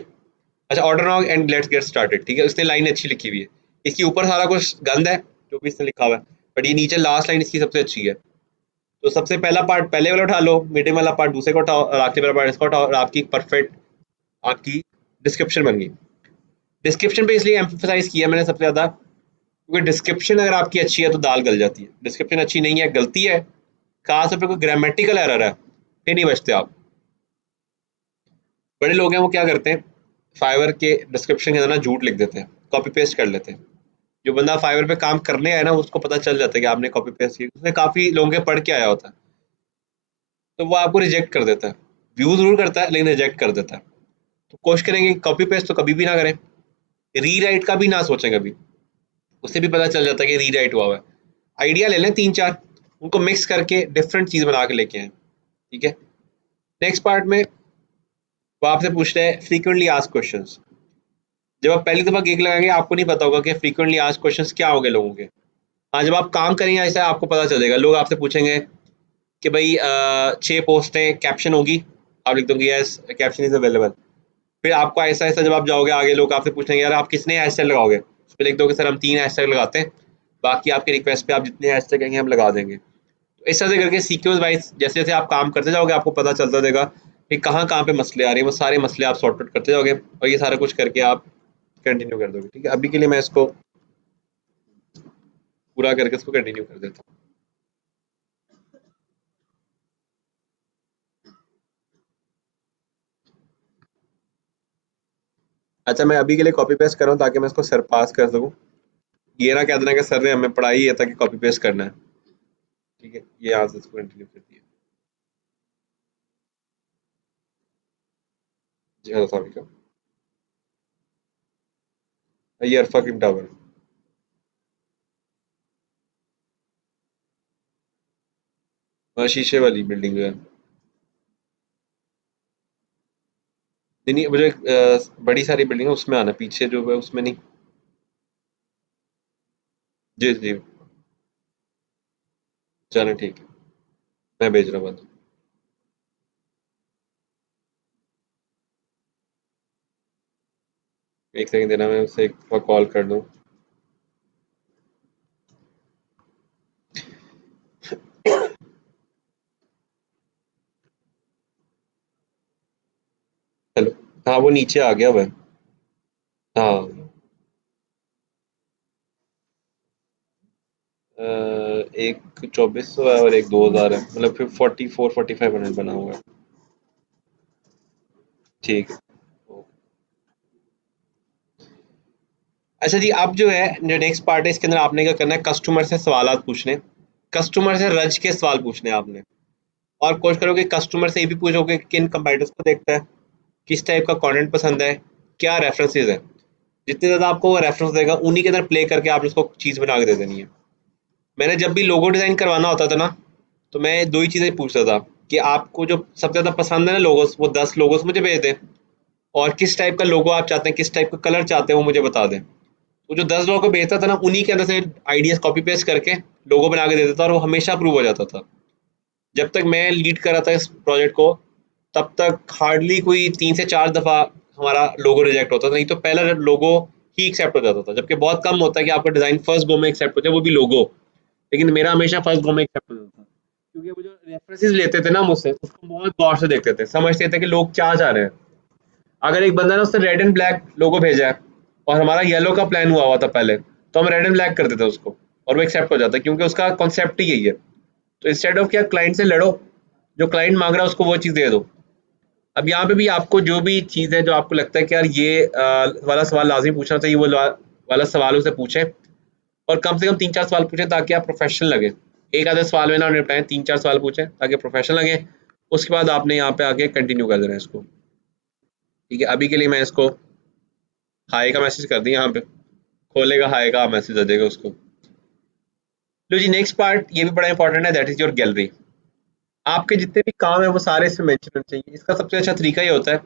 अच्छा, order now and let's get started, ठीक है, उसने लाइन अच्छी लिखी हुई है, इसके ऊपर सारा कुछ गंद है जो भी इसने लिखा हुआ है, बट ये नीचे लास्ट लाइन इसकी सबसे अच्छी है। तो सबसे पहला पार्ट पहले वाला उठा लो, मीडियम वाला पार्ट दूसरे को उठाओ, और आखिरी वाला पार्ट इसका उठाओ, और आपकी परफेक्ट आपकी डिस्क्रिप्शन बन गई। डिस्क्रिप्शन पे इसलिए एम्फेसाइज किया मैंने सबसे ज्यादा, क्योंकि डिस्क्रिप्शन अगर आपकी अच्छी है तो दाल गल जाती है, डिस्क्रिप्शन अच्छी नहीं है, गलती है, खास तौर पर कोई ग्रामेटिकल एरर है, फिर नहीं बचते आप। बड़े लोग हैं वो क्या करते हैं, फाइवर के डिस्क्रिप्शन के अंदर ना झूठ लिख देते हैं, कॉपी पेस्ट कर लेते हैं। जो बंदा फाइवर पे काम करने आया ना, उसको पता चल जाता है कि आपने कॉपी पेस्ट किया, उसने काफी लोगों के पढ़ के आया होता है, तो वो आपको रिजेक्ट कर देता है, व्यू जरूर करता है लेकिन रिजेक्ट कर देता है। तो कोशिश करेंगे कॉपी पेस्ट तो कभी भी ना करें, रीराइट का भी ना सोचें कभी, उससे भी पता चल जाता है कि रीराइट हुआ है। आइडिया ले लें तीन चार, उनको मिक्स करके डिफरेंट चीज बना के लेके आए, ठीक है। नेक्स्ट पार्ट में वो आपसे पूछ रहे हैं फ्रीक्वेंटली आस्क्ड क्वेश्चंस। जब आप पहली दफा गिग लगाएंगे आपको नहीं पता होगा कि फ्रीक्वेंटली आस्क्ड क्वेश्चंस क्या होंगे लोगों के। हाँ, जब आप काम करेंगे ऐसा आपको पता चलेगा, लोग आपसे पूछेंगे कि भाई 6 पोस्टें कैप्शन होगी, आप लिख दोगे यस कैप्शन इज अवेलेबल। फिर आपको ऐसा ऐसा जब आप जाओगे आगे, लोग आपसे पूछेंगे यार आप कितने हैशटैग लगाओगे, उस पर लिख दोगे सर हम 3 हैशटैग लगाते हैं, बाकी आपकी रिक्वेस्ट पे आप जितने हैशटैग कहेंगे हम लगा देंगे। तो इस तरह से करके सीक्वेंस वाइज जैसे जैसे आप काम करते जाओगे आपको पता चलता रहेगा कि कहाँ पे मसले आ रहे हैं, वो सारे मसले आप सॉर्ट आउट करते जाओगे, और ये सारा कुछ करके आप कंटिन्यू कर दोगे, ठीक है। अभी के लिए मैं इसको पूरा करके इसको कंटिन्यू कर देता हूँ। अच्छा, मैं अभी के लिए कॉपी पेस्ट कर रहा हूँ ताकि मैं इसको सर पास कर सकूँ, ये ना कह देना कि सर ने हमें पढ़ाई है ताकि कॉपी पेस्ट करना है, ठीक है। ये यहाँ से इसको कंटिन्यू कर दिया। जी हाँ, सॉरी, ये अरफा किम टावर, शीशे वाली बिल्डिंग है। नहीं नहीं, मुझे बड़ी सारी बिल्डिंग है उसमें आना, पीछे जो है उसमें नहीं। जी जी, चलो ठीक है, मैं भेज रहा हूँ। एक सेकंड देना, मैं उससे एक कॉल कर दूँ। हेलो, हाँ वो नीचे आ गया वह, हाँ। एक 2400 है और एक 2000 है, मतलब फिर 44-45 मिनट बना हुआ है, ठीक है। अच्छा जी, अब जो है जो नेक्स्ट पार्ट है इसके अंदर आपने क्या करना है, कस्टमर से सवाल पूछने, कस्टमर से रज के सवाल पूछने आपने, और कोशिश करोगे कस्टमर से ये भी पूछोगे कि किन कंपेटिटर्स को देखता है, किस टाइप का कंटेंट पसंद है, क्या रेफरेंसेस है। जितने ज़्यादा आपको वो रेफरेंस देगा उन्हीं के अंदर प्ले करके आप उसको चीज़ बना के दे देनी है। मैंने जब भी लोगो डिज़ाइन करवाना होता था ना, तो मैं दो ही चीज़ें पूछता था कि आपको जो सबसे ज़्यादा पसंद है ना लोगोस, वो 10 लोगोस मुझे भेज दें, और किस टाइप का लोगो आप चाहते हैं, किस टाइप का कलर चाहते हैं वो मुझे बता दें। तो जो 10 लोगों को भेजता था ना, उन्हीं के अंदर से आइडियाज कॉपी पेस्ट करके लोगो बना के दे देता था, और वो हमेशा अप्रूव हो जाता था। जब तक मैं लीड कर रहा था इस प्रोजेक्ट को, तब तक हार्डली कोई 3 से 4 दफ़ा हमारा लोगो रिजेक्ट होता था, नहीं तो पहला लोगो ही एक्सेप्ट हो जाता था, जबकि बहुत कम होता है कि आपका डिज़ाइन फर्स्ट गो में एक्सेप्ट हो जाए, वो भी लोगो। लेकिन मेरा हमेशा फर्स्ट गो में एक्सेप्ट हो जाता था, क्योंकि वो जो रेफरेंसेस लेते थे ना मुझसे, उसको बहुत गौर से देखते थे, समझते थे कि लोग क्या चाह रहे हैं। अगर एक बंदा ने उसने रेड एंड ब्लैक लोगो भेजा है और हमारा येलो का प्लान हुआ था पहले, तो हम रेड एंड ब्लैक कर देते उसको, और वो एक्सेप्ट हो जाता है, क्योंकि उसका कॉन्सेप्ट ही यही है। तो इंस्टेड ऑफ क्या क्लाइंट से लड़ो, जो क्लाइंट मांग रहा है उसको वो चीज़ दे दो। अब यहाँ पे भी आपको जो भी चीज़ है जो आपको लगता है कि यार ये वाला सवाल लाजमी पूछना चाहिए, वो वाला सवाल उसे पूछें, और कम से कम 3-4 सवाल पूछें ताकि आप प्रोफेशनल लगे। एक आधे सवाल में ना निपटाएं, 3-4 सवाल पूछें ताकि प्रोफेशनल लगे। उसके बाद आपने यहाँ पे आके कंटिन्यू कर देना है इसको, ठीक है। अभी के लिए मैं इसको हाई का मैसेज कर दिया, यहाँ पे खोलेगा हाई का मैसेज आ जाएगा उसको। लो जी, नेक्स्ट पार्ट ये भी बड़ा इंपॉर्टेंट है, दैट इज योर गैलरी। आपके जितने भी काम है वो सारे इसमें मेंशन होने चाहिए। इसका सबसे अच्छा तरीका ये होता है,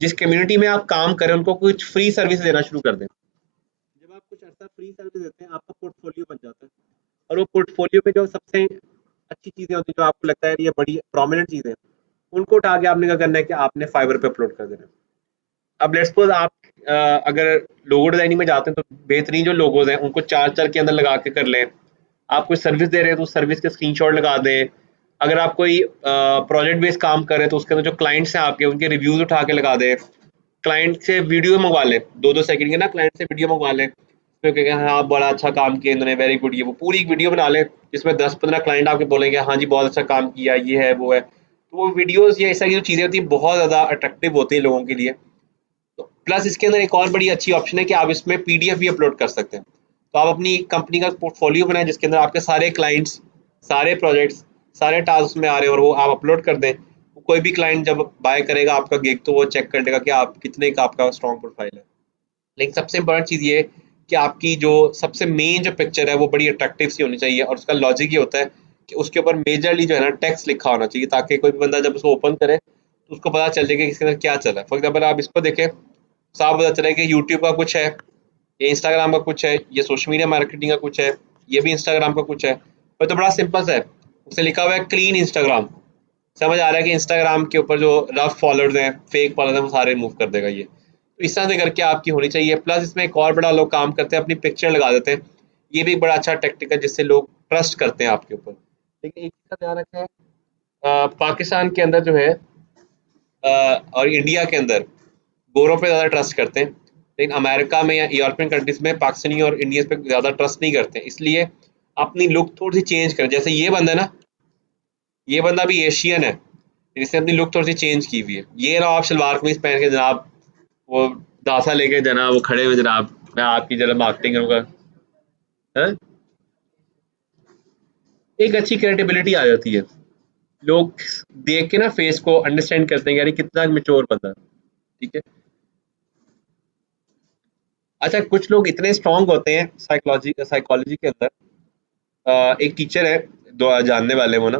जिस कम्युनिटी में आप काम करें उनको कुछ फ्री सर्विस देना शुरू कर दें। जब आप कुछ अर्सा फ्री सर्विस देते हैं, आपका पोर्टफोलियो बन जाता है, और वो पोर्टफोलियो में जो सबसे अच्छी चीजें होती हैं, जो आपको लगता है ये बड़ी प्रोमिनेंट चीजें हैं, उनको उठा के आपने क्या करना है कि आपने फाइवर पे अपलोड कर देना है। अब लेट्स सपोज आप अगर लोगो डिजाइनिंग में जाते हैं तो बेहतरीन जो लोगोज हैं उनको चार चार के अंदर लगा के कर लें। आप कोई सर्विस दे रहे हैं तो उस सर्विस के स्क्रीनशॉट लगा दें। अगर आप कोई प्रोजेक्ट बेस्ड काम कर रहे हैं तो उसके अंदर जो क्लाइंट्स हैं आपके, उनके रिव्यूज उठा के लगा दें। क्लाइंट से वीडियो मंगवा लें, 2-2 सेकंड के ना, क्लाइंट से वीडियो मंगवा लें, उसमें कहेंगे हाँ बड़ा अच्छा काम किया इन्होंने, वेरी गुड, ये वो पूरी एक वीडियो बना लें जिसमें 10-15 क्लाइंट आपके बोलेंगे हाँ जी बहुत अच्छा काम किया, ये है वो है। तो वो वीडियोस या ऐसा की जो चीज़ें होती हैं बहुत ज़्यादा अट्रैक्टिव होती हैं लोगों के लिए। तो प्लस इसके अंदर एक और बड़ी अच्छी ऑप्शन है कि आप इसमें पीडीएफ भी अपलोड कर सकते हैं। तो आप अपनी कंपनी का पोर्टफोलियो बनाएं जिसके अंदर आपके सारे क्लाइंट्स, सारे प्रोजेक्ट्स, सारे टास्क में आ रहे हैं, और वो आप अपलोड कर दें। कोई भी क्लाइंट जब बाय करेगा आपका गिग तो वो चेक कर लेगा कि आप कितने का आपका स्ट्रॉन्ग प्रोफाइल है। लेकिन सबसे इंपॉर्टेंट चीज़ ये है कि आपकी जो सबसे मेन जो पिक्चर है वो बड़ी अट्रैक्टिव सी होनी चाहिए, और उसका लॉजिक ये होता है कि उसके ऊपर मेजरली जो है ना टेक्स्ट लिखा होना चाहिए, ताकि कोई भी बंदा जब उसको ओपन करे तो उसको पता चल जाए कि इसके अंदर क्या चल रहा है। फॉर एग्जाम्पल आप इसको देखें, साफ पता चला कि यूट्यूब का कुछ है, ये इंस्टाग्राम का कुछ है, ये सोशल मीडिया मार्केटिंग का कुछ है, ये भी इंस्टाग्राम का कुछ है। पर तो बड़ा सिंपल सा है, उसने लिखा हुआ है क्लीन इंस्टाग्राम। समझ आ रहा है कि इंस्टाग्राम के ऊपर जो रफ फॉलोअर्स हैं, फेक फॉलोअर्स हैं, वो सारे रिमूव कर देगा ये। तो इस तरह से करके आपकी होनी चाहिए। प्लस इसमें एक और बड़ा लोग काम करते हैं, अपनी पिक्चर लगा देते हैं। ये भी एक बड़ा अच्छा टेक्टिक है जिससे लोग ट्रस्ट करते हैं आपके ऊपर। लेकिन एक चीज़ का ध्यान रखें, पाकिस्तान के अंदर जो है और इंडिया के अंदर गोरों पे ज़्यादा ट्रस्ट करते हैं, लेकिन अमेरिका में या यूरोपियन कंट्रीज में पाकिस्तानी और इंडियंस पे ज़्यादा ट्रस्ट नहीं करते हैं। इसलिए अपनी लुक थोड़ी सी चेंज करें। जैसे ये बंदा है ना, ये बंदा भी एशियन है, इसने अपनी लुक थोड़ी सी चेंज की हुई है। ये ना आप शलवार कमीज पहन के जनाब, वो दासा लेके जनाब वो खड़े हुए, जनाब मैं आपकी जरा मार्केटिंग करूँगा, हैं? एक अच्छी क्रेडिबिलिटी आ जाती है। लोग देख के ना फेस को अंडरस्टैंड करते हैं कि यार ये कितना मेच्योर बंदा है। ठीक है। अच्छा, कुछ लोग इतने स्ट्रांग होते हैं साइकोलॉजी साइकोलॉजी के अंदर। एक टीचर है, दो जानने वाले वो ना,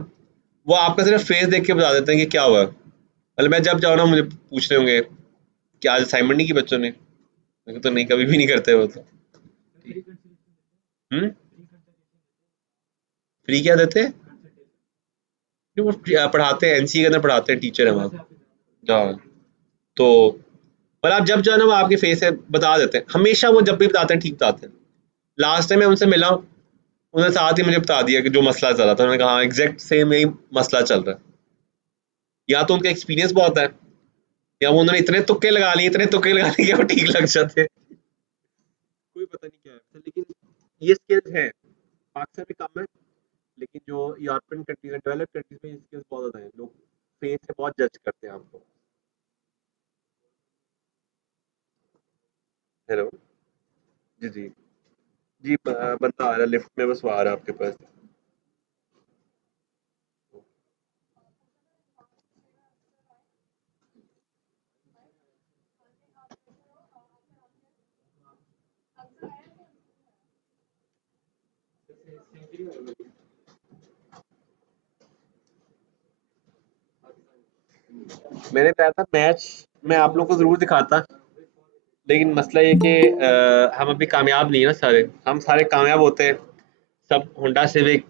वो आपका सिर्फ फेस देख के बता देते हैं कि क्या हुआ। मतलब मैं जब जाऊँ ना मुझे पूछ रहे होंगे कि आज असाइनमेंट नहीं की बच्चों ने, मैंने कहा, तो नहीं, कभी भी नहीं करते वो तो। हम्म। फ्री क्या देते हैं? नहीं, वो पढ़ाते हैं, एनसी के अंदर पढ़ाते हैं, टीचर है वहाँ। हाँ। तो पर आप जब जाओ ना वो आपके फेस से बता देते हैं, हमेशा वो जब भी बताते हैं ठीक बताते हैं। लास्ट टाइम मैं उनसे मिला हूँ, उन्होंने साथ ही मुझे बता दिया कि जो मसला चल रहा था, उन्होंने कहा हाँ एग्जैक्ट सेम यही मसला चल रहा है। या तो उनका एक्सपीरियंस बहुत है, या वो उन्होंने इतने तुक्के लगा लिए कि वो ठीक लग जाते हैं। कोई पता नहीं क्या है, लेकिन ये स्किल्स है, पाकिस्तान में कम है, लेकिन जो यूरोपियन कंट्रीज है, डेवलप्ड कंट्रीज में स्किल्स बहुत ज्यादा है। लोग फेस से बहुत जज करते हैं आपको। हेलो। जी जी। जी बंदा आ रहा है लिफ्ट में, बस वो आ रहा है आपके पास। मैंने कहा था मैच मैं आप लोगों को जरूर दिखाता, लेकिन मसला ये कि हम अभी कामयाब नहीं है ना सारे। हम सारे कामयाब होते हैं, सब होंडा सिविक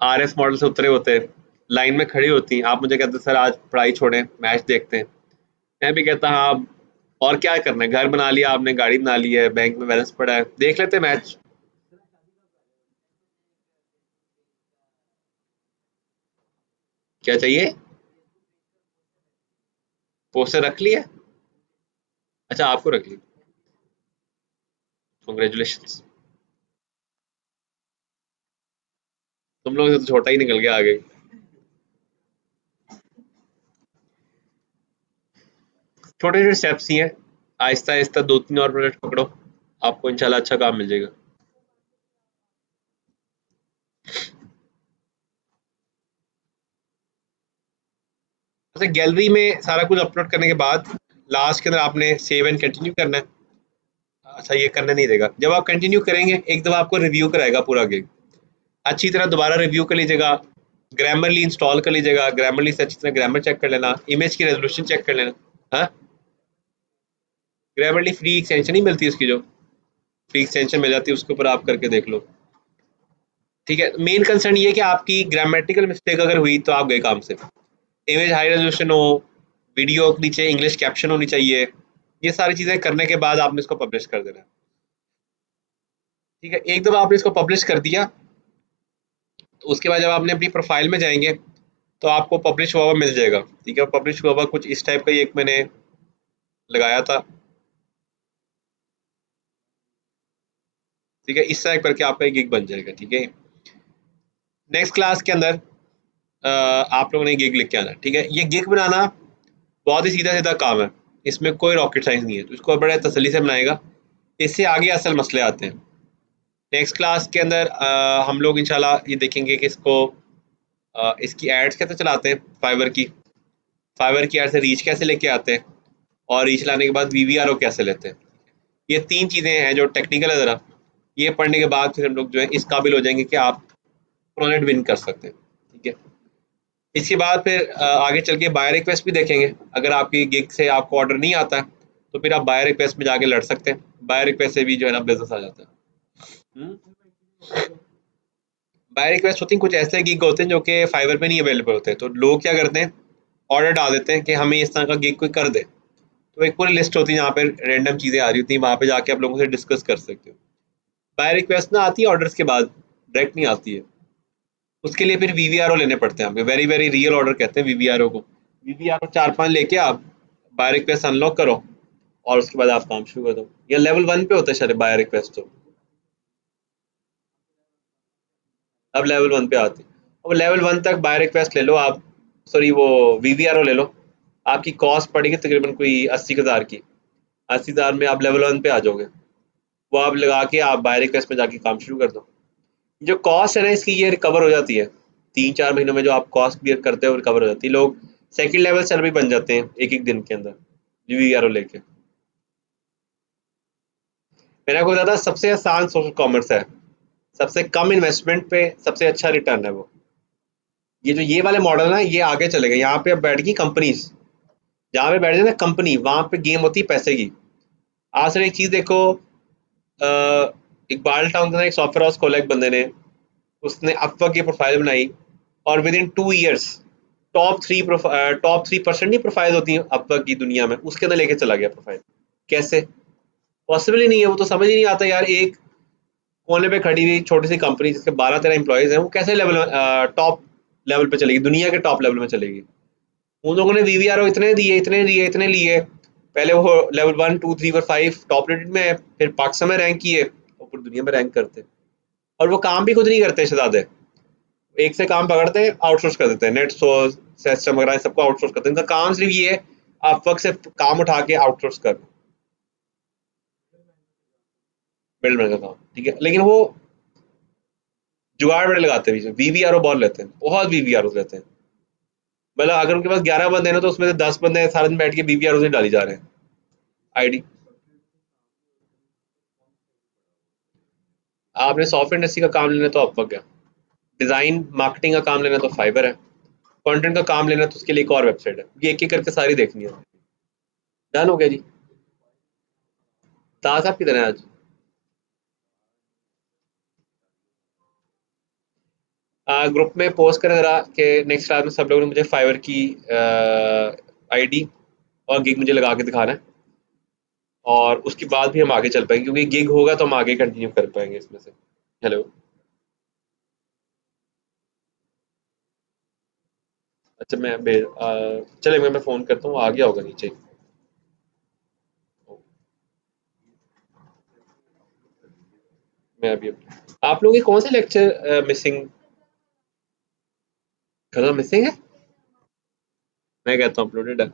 आरएस मॉडल से उतरे होते हैं, लाइन में खड़ी होती हैं। आप मुझे कहते सर आज पढ़ाई छोड़ें मैच देखते हैं। मैं भी कहता हाँ, और क्या करना है, घर बना लिया आपने, गाड़ी बना ली है, बैंक में बैलेंस पड़ा है, देख लेते हैं मैच। क्या चाहिए? पोस्टर रख लिया? अच्छा, आपको रख ली, कॉन्ग्रेचुलेशन। तुम लोग से तो छोटा ही निकल गया आगे। छोटे छोटे स्टेप्स ही हैं, आहिस्ता आहिस्ता 2-3 और प्रोजेक्ट पकड़ो, आपको इंशाल्लाह अच्छा काम मिल जाएगा। अच्छा, गैलरी में सारा कुछ अपलोड करने के बाद लास्ट के अंदर आपने सेव एंड कंटिन्यू करना है। अच्छा ये करने नहीं देगा। जब आप कंटिन्यू करेंगे एक दफ़ा आपको रिव्यू कराएगा पूरा गिग, अच्छी तरह दोबारा रिव्यू कर लीजिएगा, ग्रामरली इंस्टॉल कर लीजिएगा, ग्रामरली से अच्छी तरह ग्रामर चेक कर लेना, इमेज की रेजोल्यूशन चेक कर लेना। हाँ, ग्रामरली फ्री एक्सटेंशन ही मिलती है उसकी, जो फ्री एक्सटेंशन मिल जाती है उसके ऊपर आप करके देख लो। ठीक है, मेन कंसर्न ये है कि आपकी ग्रामेटिकल मिस्टेक अगर हुई तो आप गए काम से। इमेज हाई रेजोल्यूशन हो, वीडियो के नीचे इंग्लिश कैप्शन होनी चाहिए, ये सारी चीज़ें करने के बाद आपने इसको पब्लिश कर देना है। ठीक है, एक दफ़ा आपने इसको पब्लिश कर दिया तो उसके बाद जब आपने अपनी प्रोफाइल में जाएंगे तो आपको पब्लिश हुआ हुआ मिल जाएगा। ठीक है, पब्लिश हुआ हुआ कुछ इस टाइप का ही एक मैंने लगाया था। ठीक है, इस टाइप करके आपका एक गिग बन जाएगा। ठीक है, नेक्स्ट क्लास के अंदर आप लोगों ने गिग लिख के आना। ठीक है, ये गिग बनाना बहुत ही सीधा सीधा काम है, इसमें कोई रॉकेट साइंस नहीं है, तो इसको बड़े तसल्ली से बनाएगा। इससे आगे असल मसले आते हैं। नेक्स्ट क्लास के अंदर हम लोग इंशाल्लाह ये देखेंगे कि इसको इसकी एड्स कैसे चलाते हैं, फाइवर की एड से रीच कैसे लेके आते हैं, और रीच लाने के बाद वीवीआरओ कैसे लेते हैं। ये तीन चीज़ें हैं जो टेक्निकल है ज़रा, ये पढ़ने के बाद फिर हम लोग जो है इस काबिल हो जाएंगे कि आप प्रोजेक्ट विन कर सकते हैं। ठीक है, इसके बाद फिर आगे चल के बाय रिक्वेस्ट भी देखेंगे। अगर आपकी गिग से आपको ऑर्डर नहीं आता है तो फिर आप बाय रिक्वेस्ट में जाके लड़ सकते हैं, बाय रिक्वेस्ट से भी जो है ना बिजनेस आ जाता है। बाय रिक्वेस्ट होती हैं, कुछ ऐसे गिग होते हैं जो कि फाइवर पे नहीं अवेलेबल होते, तो लोग क्या करते हैं ऑर्डर डाल देते हैं कि हमें इस तरह का गिग कोई कर दे, तो एक पूरी लिस्ट होती है जहाँ पे रैंडम चीज़ें आ रही होती हैं, वहाँ पे जाके आप लोगों से डिस्कस कर सकते हो। बाय रिक्वेस्ट ना आती है ऑर्डर्स के बाद, डायरेक्ट नहीं आती है। उसके लिए फिर वीवीआरओ लेने पड़ते हैं आपके, वेरी वेरी रियल ऑर्डर कहते हैं वीवीआरओ को। वीवीआरओ 4-5 लेके आप बाय रिक्वेस्ट अनलॉक करो और उसके बाद आप काम शुरू कर दो। ये लेवल 1 पे होता है शायद बाय रिक्वेस्ट, तो अब लेवल 1 पे आती है। अब लेवल 1 तक बाय रिक्वेस्ट ले लो आप, सॉरी वो वीवीआरओ ले लो, आपकी कॉस्ट पड़ेगी तकरीबन कोई 80,000 की। 80,000 में आप लेवल 1 पे आ जाओगे, वो आप लगा के आप बाय रिक्वेस्ट में जाके काम शुरू कर दो। जो कॉस्ट है ना इसकी ये रिकवर हो जाती है, 3-4 महीनों में जो आप कॉस्ट क्लियर करते हो रिकवर हो जाती है। लोग सेकंड लेवल सेलर भी बन जाते हैं एक एक दिन के अंदर वीवीआरओ लेके। मैंने आपको बताया था सबसे आसान सोशल कॉमर्स है, सबसे कम इन्वेस्टमेंट पे सबसे अच्छा रिटर्न है वो। ये वाले मॉडल ना ये आगे चलेगा, यहाँ पे अब बैठ गई कंपनीज, जहाँ पे बैठ जाए ना कंपनी वहाँ पे गेम होती है पैसे की। आज सर एक चीज़ देखो, इकबाल टाउन के अंदर एक सॉफ्टवेयर हाउस खोला एक बंदे ने, उसने अपवर्क की प्रोफाइल बनाई और विद इन 2 ईयर्स टॉप 3% नहीं प्रोफाइल होती हैं अपवर्क की दुनिया में, उसके अंदर लेके चला गया प्रोफाइल। कैसे पॉसिबल ही नहीं है, वो तो समझ ही नहीं आता यार। एक कोने पे खड़ी हुई छोटी सी कंपनी जिसके 12-13 एम्प्लॉयज हैं, वो कैसे लेवल टॉप लेवल पे चलेगी, दुनिया के टॉप लेवल में चलेगी। उन लोगों ने वीवीआरओ इतने लिए, पहले वो लेवल 1 2 3 4 5 टॉप रेटेड में है, फिर पाकिस्तान में रैंक किए और पूरी दुनिया में रैंक करते। और वो काम भी खुद नहीं करते शहजादे, एक से काम पकड़ते हैं आउटसोर्स कर देते हैं, नेट सोर्स सिस्टम वगैरह सबको आउटसोर्स करते हैं। इनका काम सिर्फ ये है आप वक्त से काम उठा के आउटसोर्स कर, मिडलमैन का काम। ठीक है, लेकिन वो जुगाड़ बड़े लगाते हैं, बीच वीवीआरओ बहुत लेते हैं, बहुत वीवीआरओ लेते हैं। मतलब अगर उनके पास 11 बंदे हैं ना तो उसमें से 10 बंदे सारा दिन बैठ के वीवीआरओ से डाली जा रहे हैं आईडी। आपने सॉफ्टवेयर इंडस्ट्री का काम लेना तो अपवर्क है, डिजाइन मार्केटिंग का काम लेना तो फाइबर है, कंटेंट का काम लेना तो उसके लिए एक और वेबसाइट है। ये एक एक करके सारी देखनी है। डन हो गया जी। ताज साहब किधर है आज? ग्रुप में पोस्ट करें जरा कि नेक्स्ट क्लास में सब लोगों ने मुझे फाइवर की आईडी और गिग मुझे लगा के दिखाना है, और उसके बाद भी हम आगे चल पाएंगे, क्योंकि गिग होगा तो हम आगे कंटिन्यू कर पाएंगे इसमें से। हेलो, अच्छा चले मैं फ़ोन करता हूँ, आ गया होगा नीचे। मैं अभी आप लोगों के कौन से लेक्चर मिसिंग, खत्म मिसिंग है? मैं कहता हूँ अपलोडेड है।